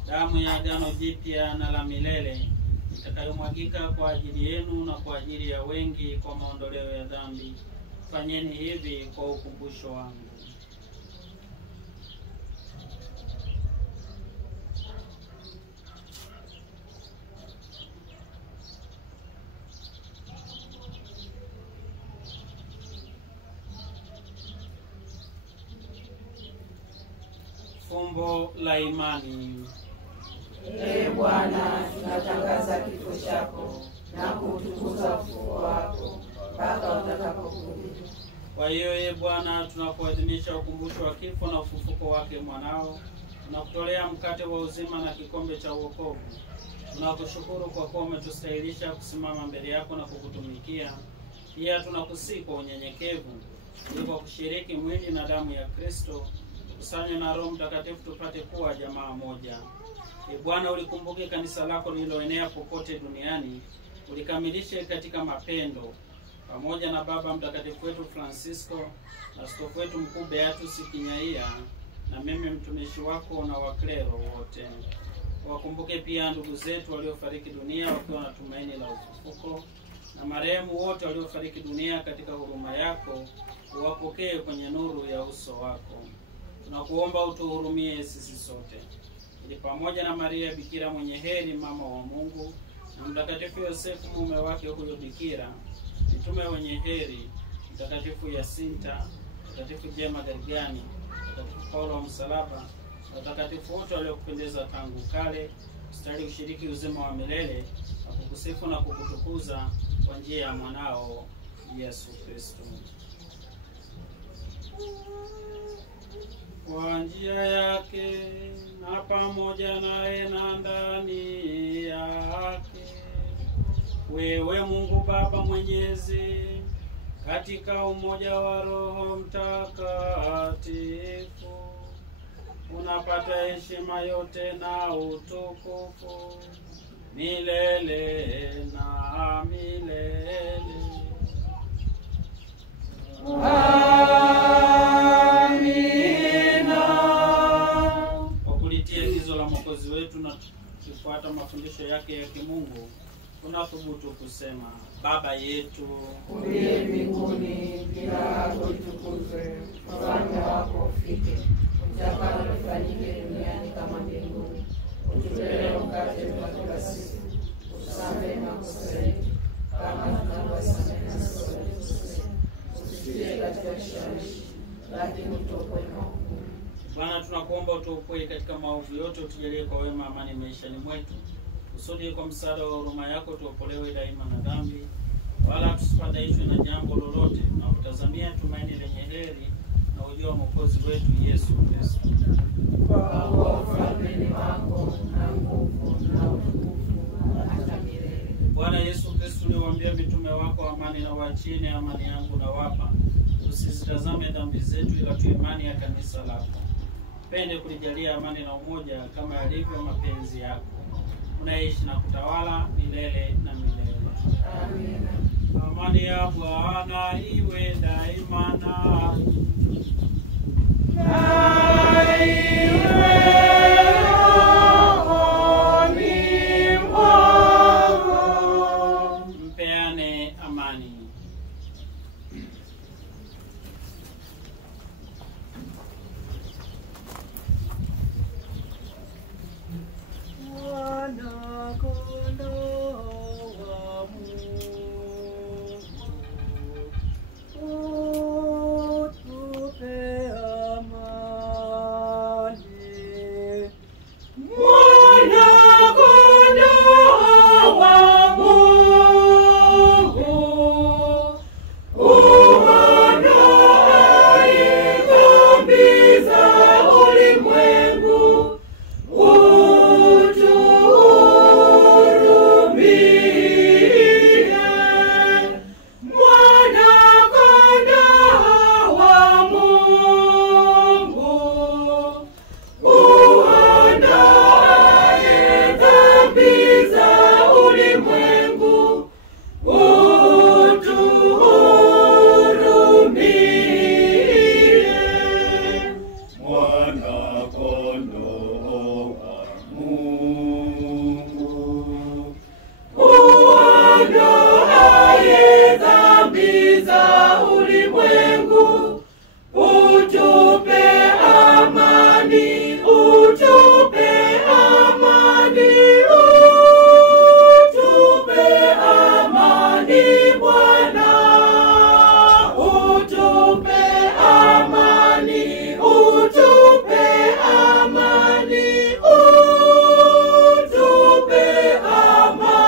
damu ya agano jipya na la milele, itakayomwagika kwa ajili yenu na kwa ajili ya wengi kwa maondoleo ya dhambi. Fanyeni hivi kwa ukumbusho wangu. Fumbo la imani. Ee Bwana, tunatangaza kifo chako na kuutukuza ufufuo wako mpaka utakapokuja. Kwa hiyo ee Bwana, tunapoadhimisha ukumbusho wa kifo na ufufuko wake mwanao, tunakutolea mkate wa uzima na kikombe cha wokovu. Tunakushukuru kwa kuwa umetustahilisha kusimama mbele yako na kukutumikia. Pia tunakusihi kwa unyenyekevu, ili kwa kushiriki mwili na damu ya Kristo kusanywe na Roho Mtakatifu tupate kuwa jamaa moja. Ee Bwana, ulikumbuke kanisa lako lililoenea popote duniani, ulikamilishe katika mapendo, pamoja na Baba Mtakatifu wetu Francisco na askofu wetu mkuu Beatus Kinyaia na mimi mtumishi wako na waklero wote. Wakumbuke pia ndugu zetu waliofariki dunia wakiwa na tumaini la ufufuko, na marehemu wote waliofariki dunia katika huruma yako, uwapokee kwenye nuru ya uso wako. Tunakuomba utuhurumie sisi sote, ili pamoja na Maria Bikira mwenye heri mama wa Mungu na Mtakatifu Yosefu mume wake huyo Bikira, mitume wenye heri, Mtakatifu Yasinta, Mtakatifu Jema Gargani, Mtakatifu Paulo wa Msalaba, watakatifu wote waliokupendeza tangu kale, ustahili ushiriki uzima wa milele na kukusifu na kukutukuza kwa njia ya mwanao Yesu Kristo. Kwa njia yake na pamoja naye na ndani yake, wewe Mungu Baba Mwenyezi, katika umoja wa Roho Mtakatifu, unapata heshima yote na utukufu milele na milele. Kwa kulitia agizo la Mwokozi wetu na kufuata mafundisho yake ya kimungu, tunathubutu kusema: Baba yetu uliye mbinguni, jina lako litukuzwe, ufalme wako ufike, utakalo lifanyike duniani kama mbinguni. Utupe leo mkate wetu wa kila siku, utusamehe makosa yetu kama tunavyowasamehe na sisi waliotukosea, usitutie katika kishawishi, lakini utuokoe na hukumu. Bwana, tunakuomba utuokoe katika maovu yote, utujalie kwa wema amani maishani mwetu, kusudi kwa msaada wa huruma yako tuokolewe daima na dhambi, wala tusifadhaishwe na jambo lolote, na kutazamia tumaini lenye heri na ujio wa Mwokozi wetu Yesu Kristo. Kwa kuwa ufalme ni wako na nguvu na utukufu hata milele. Bwana Yesu Kristo, uliwaambia mitume wako, amani na waacheni, amani yangu na wapa, usizitazame dhambi zetu, ila tu imani ya kanisa lako. Pende kulijalia amani na umoja kama yalivyo mapenzi yako, unaishi na kutawala milele na milele. Amina. Amani ya Bwana iwe daima nanyi. Mpeane amani. kondoo wa Mungu. Uondoaye dhambi za ulimwengu, utupe amani, utupe amani, utupe amani Bwana, utupe amani, utupe amani, utupe amani.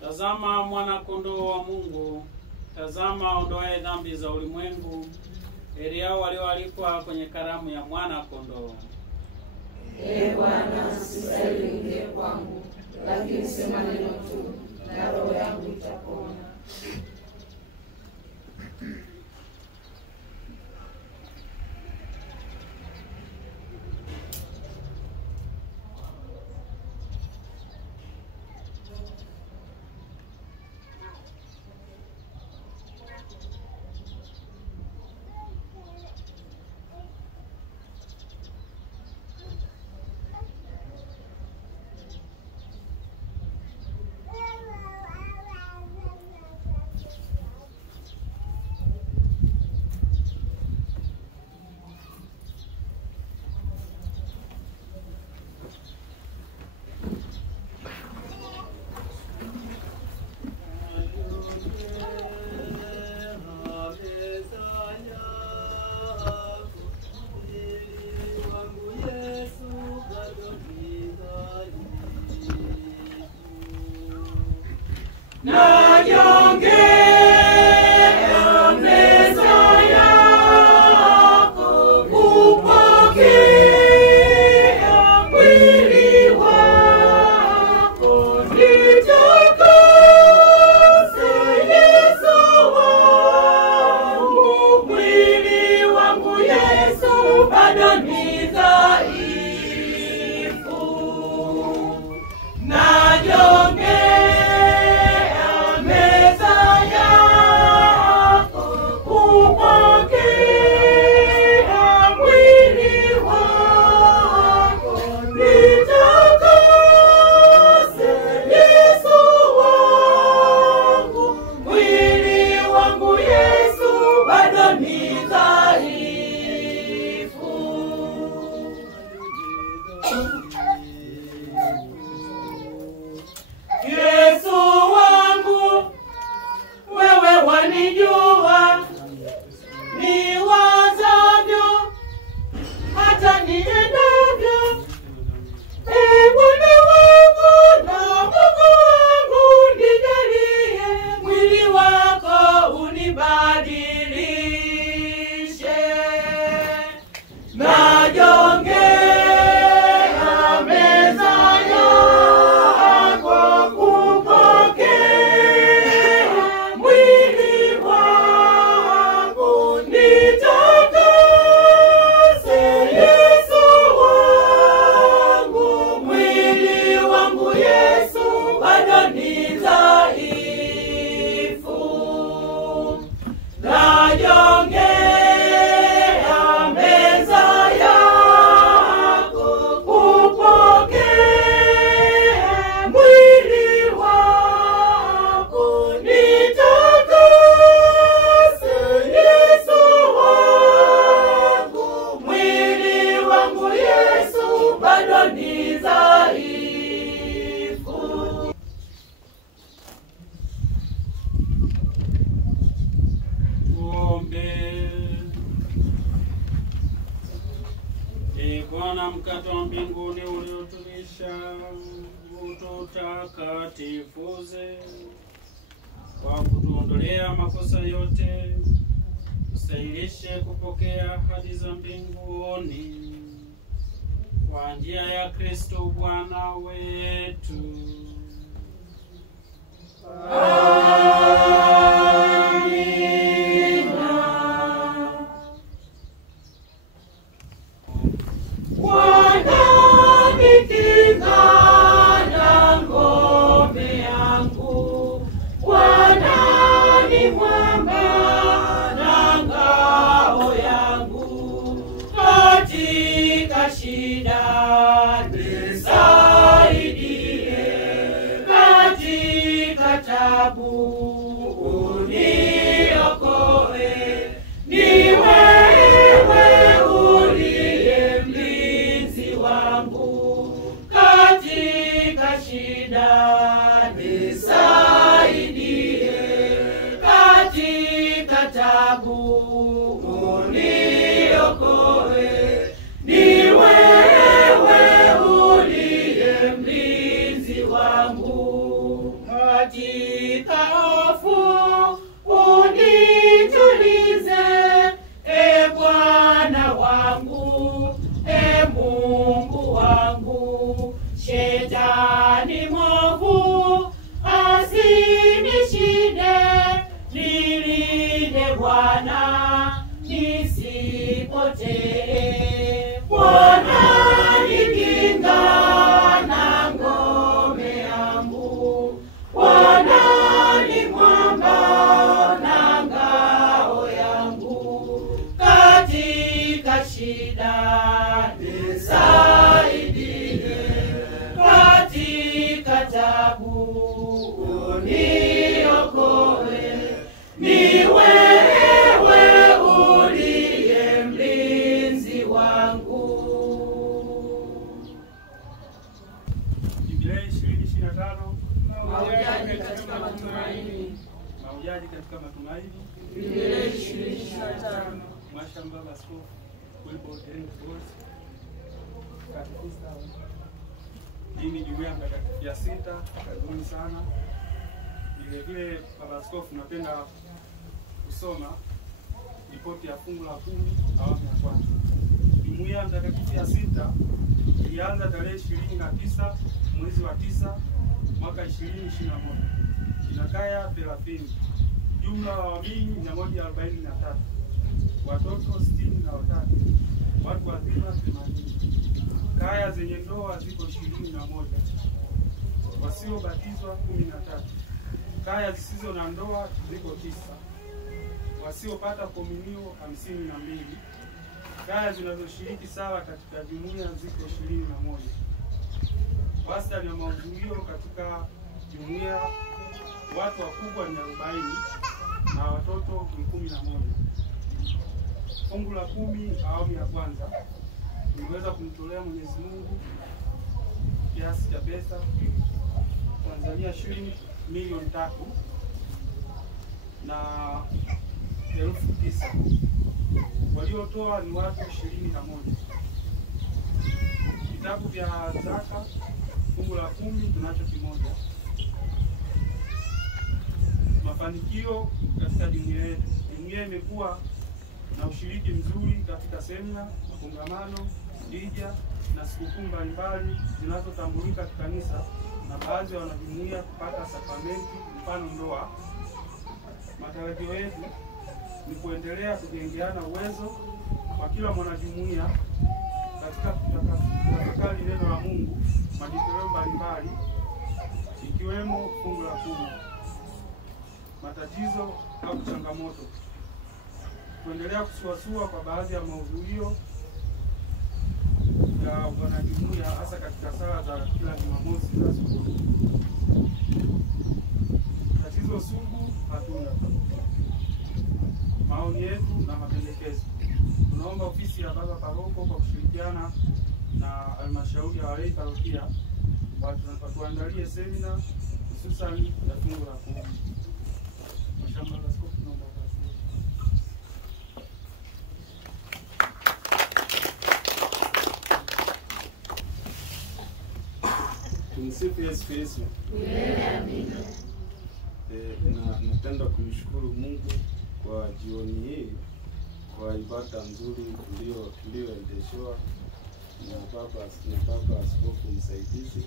Tazama mwana kondoo wa Mungu, tazama aondoaye dhambi za ulimwengu. Heri hao walioalikwa kwenye karamu ya mwana kondoo. Ee Bwana, sistahili uingie kwangu, lakini sema neno tu na roho yangu itapona. Bwana, mkate wa mbinguni uliotulisha, ututakatifuze kwa kutuondolea makosa yote, tusahilishe kupokea ahadi za mbinguni kwa njia ya Kristo Bwana wetu. Bwana ni mwamba shida nisaidie, katika tabu uniokoe. Ni wewe uliye mlinzi wangu, katika shida nisaidie, katika tabu uniokoe. Ni wewe uliye mlinzi wangu, katika hofu unitulize. E Bwana wangu, e Mungu wangu, Shetani mwovu asinishinde. Nilinde Bwana nisipotee. Bwana ni kinga na ngome yangu, Bwana ni mwamba na ngao yangu, katika shida nisaidie, katika tabu uniokoe. Ni wewe uliye mlinzi wangu. Biblia 2025 Mahujaji katika matumaini. Mahujaji katika matumaini. Biblia 2025. Mwashamu Baba Askofu Wilbrod Henry Boss, katekista. Hii ni jumuiya mtakatifu ya sita. Karibuni sana. Vile vile Baba Askofu, napenda kusoma ripoti ya fungu la 10 awamu ya kwanza. Jumuiya mtakatifu ya sita ilianza tarehe 29 mwezi wa 9 mwaka 2021. Ina kaya 30. Jumla wa waamini 143. Watoto 63. Watu wazima 80. Kaya zenye ndoa ziko 21. Wasiobatizwa 13. Kaya zisizo na ndoa ziko 9. Wasiopata komunio 52. Kaya zinazoshiriki sawa katika jumuiya ziko 21. Wastani wa mahudhurio katika jumuiya, watu wakubwa ni 40 na watoto ni 11. Fungu la 10 awamu ya kwanza nimeweza kumtolea Mwenyezi Mungu kiasi cha pesa Tanzania shilingi milioni 3 na 9,000. Waliotoa ni watu 21. Vitabu vya zaka fungu la 10 tunacho kimoja. Mafanikio katika jumuiya yetu. Jumuiya imekuwa na ushiriki mzuri katika semina, makongamano, hija na sikukuu mbalimbali zinazotambulika kikanisa, na baadhi ya wanajumuiya kupata sakramenti, mfano ndoa. Matarajio yetu ni kuendelea kujengeana uwezo kwa kila mwanajumuiya katika kutafakari neno la Mungu, majitoleo mbalimbali ikiwemo fungu la 10. Matatizo au changamoto: kuendelea kusuasua kwa baadhi ya mahudhurio ya wanajumuiya, hasa katika sala za kila Jumamosi na asubuhi. Tatizo sugu hatuna. Maoni yetu na mapendekezo: tunaomba ofisi ya Baba Paroko kwa kushirikiana na halmashauri ya walei parokia watuandalie semina hususan ya fungu la 10. Mashamba ya Askofu, naomba basi. Tumsifu Yesu Kristo. Amina. Napenda kumshukuru Mungu kwa jioni hii kwa ibada nzuri tulioendeshwa na baba askofu msaidizi.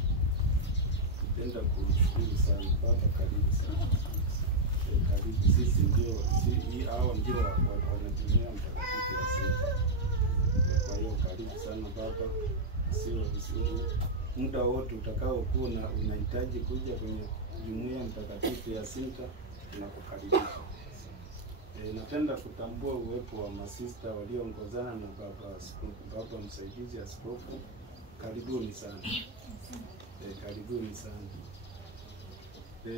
Napenda kumshukuru sana baba, karibu sana. Karibu, sisi ndio hao ndio wanajumuiya mtakatifu ya sita. Kwa hiyo karibu sana baba, sio muda wote utakaokuwa unahitaji kuja kwenye jumuiya mtakatifu ya sita tunakukaribisha. Napenda kutambua uwepo wa masista walioongozana na baba msaidizi askofu. Karibuni sana. Karibuni sana.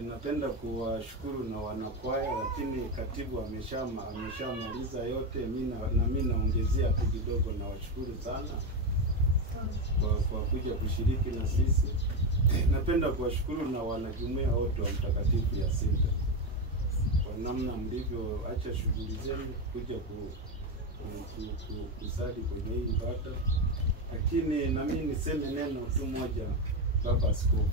Napenda kuwashukuru na wanakwaya, lakini katibu ameshamaliza yote. Mimi naongezea tu kidogo, na washukuru sana kwa kuja kushiriki na sisi. Napenda kuwashukuru na wanajumuiya wote wa Mtakatifu Yasinta kwa namna mlivyoacha shughuli zenu kuja kusali kwenye hii ibada. Lakini na mimi niseme neno tu moja, baba askofu.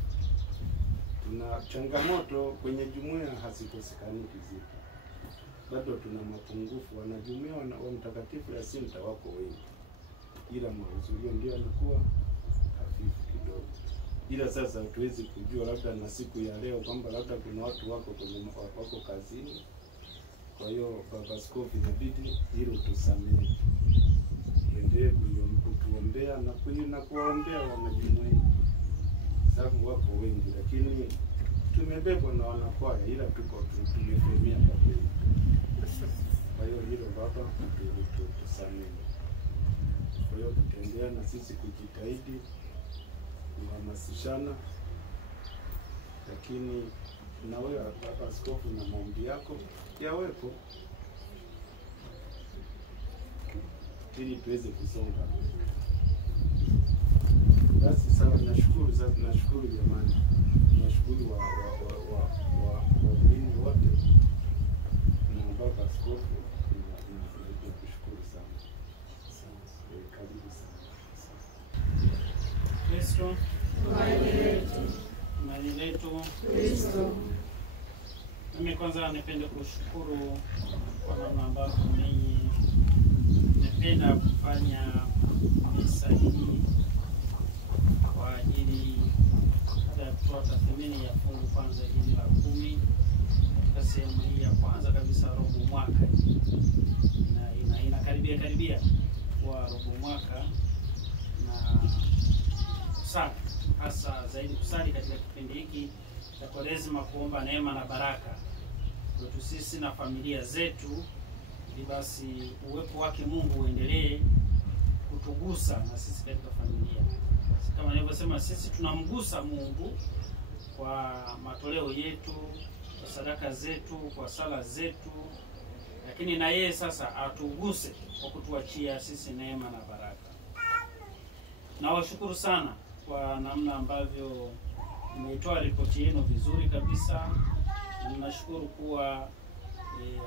Tuna changamoto kwenye jumuiya, hazikosekani kizito. Bado tuna mapungufu. Wanajumuiya wa Mtakatifu Yasinta wako wengi, ila mahudhurio ndio yanakuwa hafifu kidogo. Ila sasa tuwezi kujua, labda na siku ya leo, kwamba labda kuna watu wako kazini. Kwa hiyo baba askofu, inabidi hilo tusamehe. Tuendelee kutuombea na kuwaombea wanajumuiya, sababu wako wengi, lakini tumebebwa na wanakwaya, ila tumefemia kwa kweli. Kwa hiyo hilo baba, tusamehe. Kwa hiyo tutaendelea na sisi kujitahidi kuhamasishana, lakini na wewe baba askofu, na maombi yako yawepo ili tuweze kusonga. Basi sawa, nashukuru jamani. Nashukuru waumini wote na baba askofu, nakushukuru sana. Karibu sana. Kristo Tumaini letu Kristo. Mimi kwanza nipende kushukuru kwa namna ambavyo ninyi mmependa kufanya misa hii kwa ajili ya kutoa tathmini ya fungu kwanza hili la 10 katika sehemu hii ya kwanza kabisa, robo mwaka. Inakaribia kwa robo mwaka, na kusali hasa zaidi, kusali katika kipindi hiki cha Kwaresima, kuomba neema na baraka kwetu sisi na familia zetu, ili basi uwepo wake Mungu uendelee kutugusa na sisi katika familia. Kama nilivyosema, sisi tunamgusa Mungu kwa matoleo yetu, kwa sadaka zetu, kwa sala zetu, lakini na yeye sasa atuguse kwa kutuachia sisi neema na baraka. Nawashukuru sana kwa namna ambavyo mmeitoa ripoti yenu vizuri kabisa. Ninashukuru kuwa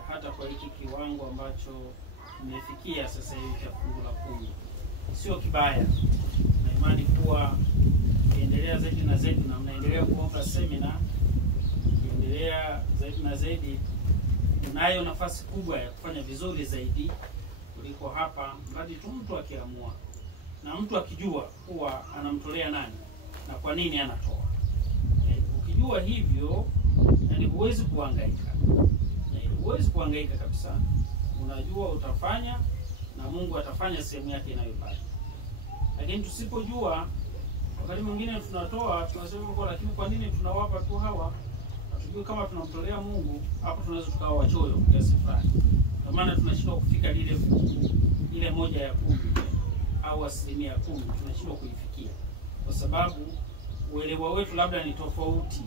hata kwa hiki kiwango ambacho mmefikia sasa hivi cha fungu la 10 sio kibaya, na imani kuwa kiendelea zaidi na zaidi, na mnaendelea kuomba semina, kiendelea zaidi na zaidi, unayo nafasi kubwa ya kufanya vizuri zaidi kuliko hapa, mradi tu mtu akiamua na mtu akijua kuwa anamtolea nani na kwa nini anatoa. Ukijua hivyo, yani huwezi kuhangaika. Huwezi kuhangaika kabisa. Unajua utafanya na Mungu atafanya sehemu yake inayobaki. Lakini tusipojua, wakati mwingine tunatoa, tunasema kwa, lakini kwa nini tunawapa tu hawa? Hatujui kama tunamtolea Mungu. Hapo tunaweza tukawa wachoyo kiasi fulani. Kwa maana tunashindwa kufika ile 1/10 au 10% tunashindwa kuifikia, kwa sababu uelewa wetu labda ni tofauti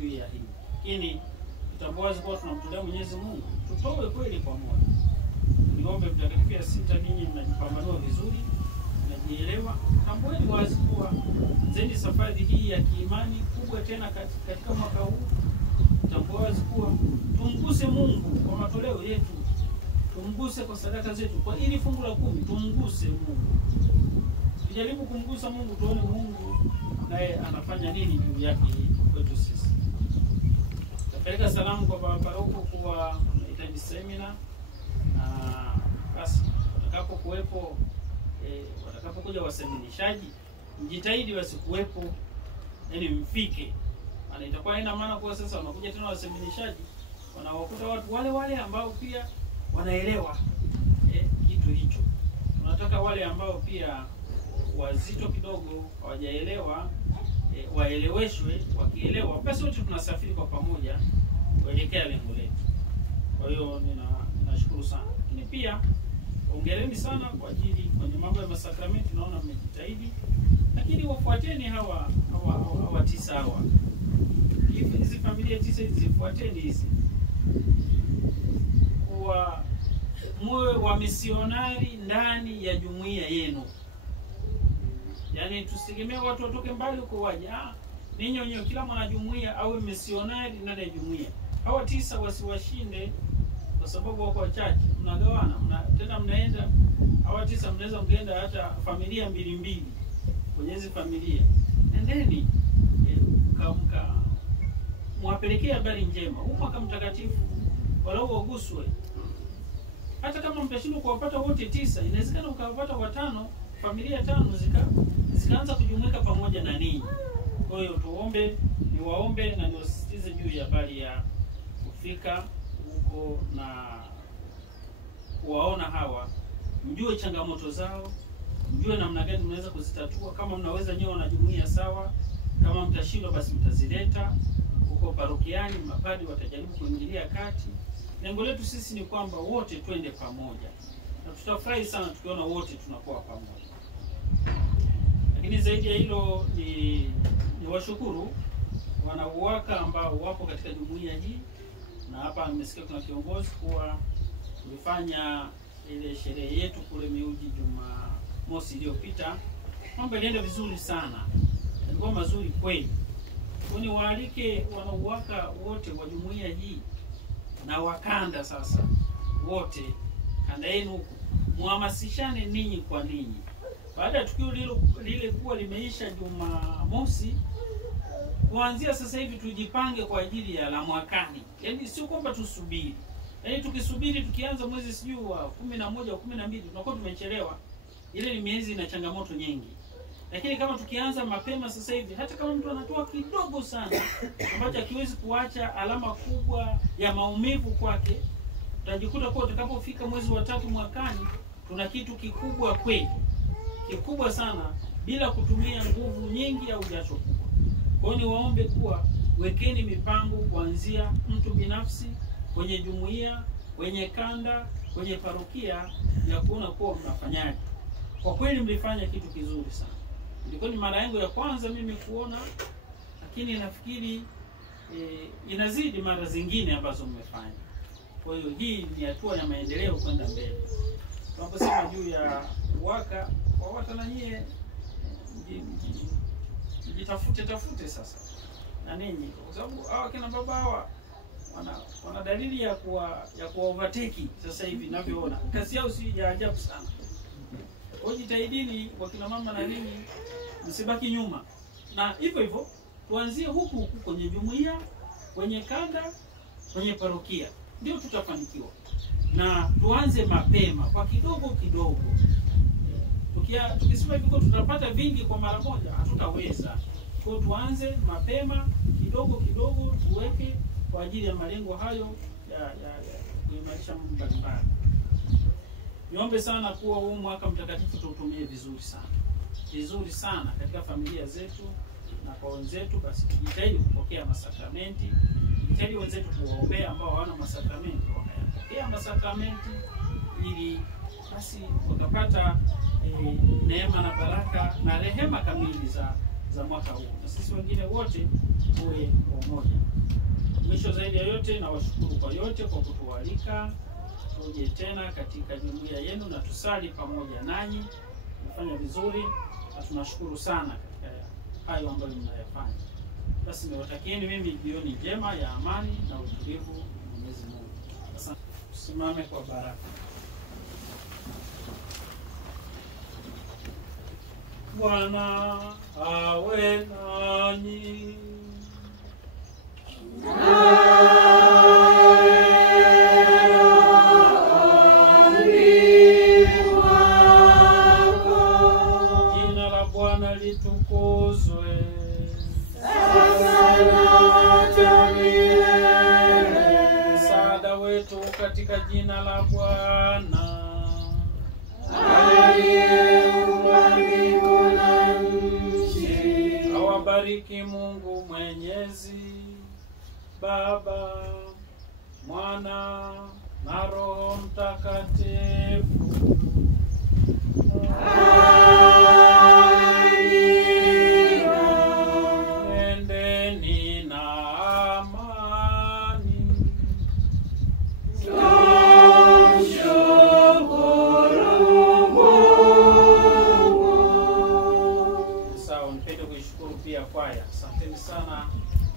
juu ya hili. Lakini tutambua wazi kwa tunamtolea Mwenyezi Mungu, tutoe kweli kwa moyo. Niombe Mtakatifu Yasinta, ninyi mnajipambanua vizuri, mnajielewa. Tambueni wazi kuwa zaidi safari hii ya kiimani kubwa tena katika mwaka huu, tambua wazi kuwa tumguse Mungu kwa matoleo yetu, tumguse kwa sadaka zetu, kwa ili fungu la 10 tumguse Mungu. Tujaribu kumgusa Mungu, tuone Mungu naye anafanya nini juu yake kwetu sisi. Tapeleka salamu kwa baba paroko kuwa tunahitaji semina, na basi watakapokuja waseminishaji, mjitahidi wasikuwepo, yani mfike. Maana itakuwa haina maana kwa sasa wanakuja tena waseminishaji wanawakuta watu wale ambao pia wanaelewa kitu hicho. Tunataka wale ambao pia wazito kidogo hawajaelewa waeleweshwe. Wakielewa basi wote tunasafiri kwa pamoja kuelekea lengo letu. Kwa hiyo tunashukuru sana. Lakini pia hongereni sana kwa ajili kwenye mambo ya masakramenti, naona mmejitahidi. Lakini wafuateni hawa 9 hawa. Hizi familia 9 zifuateni hizi. Kwa muwe wa misionari ndani ya jumuiya yenu. Yaani tusitegemee watu watoke mbali huko waje. Ninyi wenyewe kila mwanajumuiya awe misionari ndani ya jumuiya. Hawa 9 wasiwashinde kwa sababu wako wachache. Mnagawana, tena mnaenda hawa 9 mnaweza mkaenda hata familia 2 kwenye hizo familia. Endeni mwapelekee habari njema. Huu mwaka mtakatifu walau waguswe. Hata kama mtashindwa kuwapata wote 9, inawezekana ukawapata 5, familia 5 zikaanza kujumuika pamoja na ninyi. Kwa hiyo niwaombe na niwasisitize juu ya habari ya kufika huko na kuwaona hawa, mjue changamoto zao, mjue namna gani mnaweza kuzitatua. Kama mnaweza nyewe wanajumuiya sawa, kama mtashindwa basi mtazileta huko parokiani, mapadi watajaribu kuingilia kati. Lengo letu sisi ni kwamba wote twende pamoja, na tutafurahi sana tukiona wote tunakuwa pamoja. Lakini zaidi ya hilo ni washukuru wanauwaka ambao wapo katika jumuiya hii, na hapa nimesikia kuna kiongozi kuwa tulifanya ile sherehe yetu kule Miuji Jumamosi iliyopita. Mambo yalienda vizuri sana, yalikuwa mazuri kweli. Kuni waalike wanauwaka wote wa jumuiya hii na wakanda sasa wote kanda yenu huku, muhamasishane ninyi kwa ninyi. Baada ya tukio lile kuwa limeisha Jumamosi, kuanzia sasa hivi tujipange kwa ajili ya la mwakani. Yaani sio kwamba tusubiri. Yaani tukisubiri tukianza mwezi sijui wa 11 au 12 tunakuwa tumechelewa. Ile ni miezi na changamoto nyingi. Lakini kama tukianza mapema sasa hivi, hata kama mtu anatoa kidogo sana ambacho hakiwezi kuacha alama kubwa ya maumivu kwake, tutajikuta kwa tutakapofika mwezi wa 3 mwakani tuna kitu kikubwa kweli. Kikubwa sana bila kutumia nguvu nyingi au jasho kubwa. Kwa hiyo niwaombe kuwa wekeni mipango kuanzia mtu binafsi, kwenye jumuiya, kwenye kanda, kwenye parokia, ya kuona kuwa mnafanyaje. Kwa kweli mlifanya kitu kizuri sana. Ilikuwa ni mara yangu ya kwanza mimi kuona, lakini nafikiri inazidi mara zingine ambazo mmefanya. Kwa hiyo hii ni hatua ya maendeleo kwenda mbele. Tunaposema juu ya waka kwa watu na nyie tafute sasa na ninyi, kwa sababu hawa kina baba hawa wana dalili ya kuwa overtake sasa hivi ninavyoona. Kazi yao si ya ajabu sana. Kwa jitahidini kwa kina mama na ninyi msibaki nyuma. Na hivyo tuanzie huku kwenye jumuiya, kwenye kanda, kwenye parokia. Ndio tutafanikiwa. Na tuanze mapema kwa kidogo kidogo. Tukisema hivyo tutapata vingi kwa mara moja, hatutaweza. Kwa tuanze mapema kidogo kidogo, tuweke kwa ajili ya malengo hayo ya kuimarisha mambo mbalimbali. Niombe sana kuwa huu mwaka mtakatifu tuutumie vizuri sana katika familia zetu na kwa wenzetu. Basi tujitahidi kupokea masakramenti, tujitahidi wenzetu kuwaombea ambao hawana masakramenti wakayapokea masakramenti, ili basi wakapata neema na baraka na rehema kamili za mwaka huu, na sisi wengine wote tuwe pamoja. Mwisho zaidi ya yote, na washukuru kwa yote kwa kutualika tuje tena katika jumuiya yenu na tusali pamoja nanyi. Mfanya vizuri na tunashukuru sana katika hayo ambayo mnayafanya. Basi niwatakieni mimi jioni njema ya amani na utulivu wa Mwenyezi Mungu. Asante. Tusimame kwa baraka. Bwana awe nanyi. Jina la Bwana litukuzwe. Msaada wetu katika jina la Bwana. Awabariki Mungu Mwenyezi, Baba, Mwana na Roho Mtakatifu. Endeni na amani. Sawa, nipende kuishukuru pia kwaya. Asanteni sana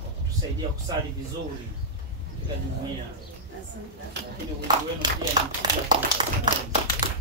kwa kutusaidia kusali vizuri katika jumuiya. Lakini uwezo wenu pia ni mkubwa kwa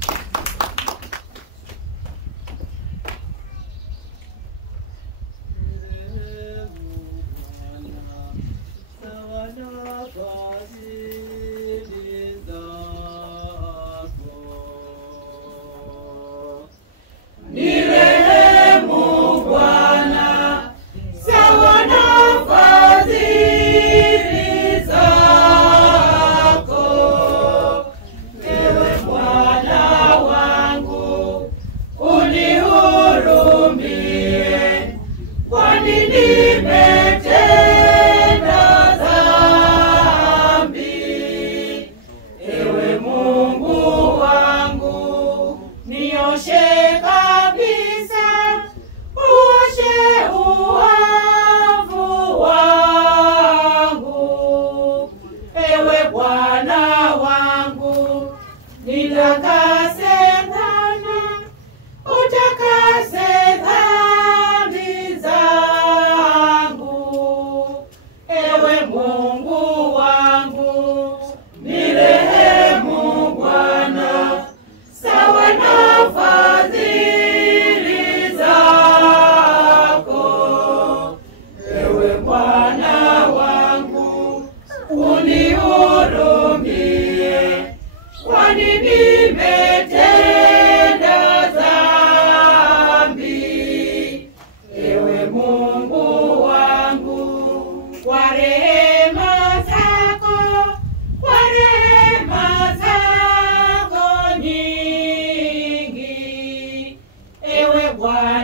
Bwana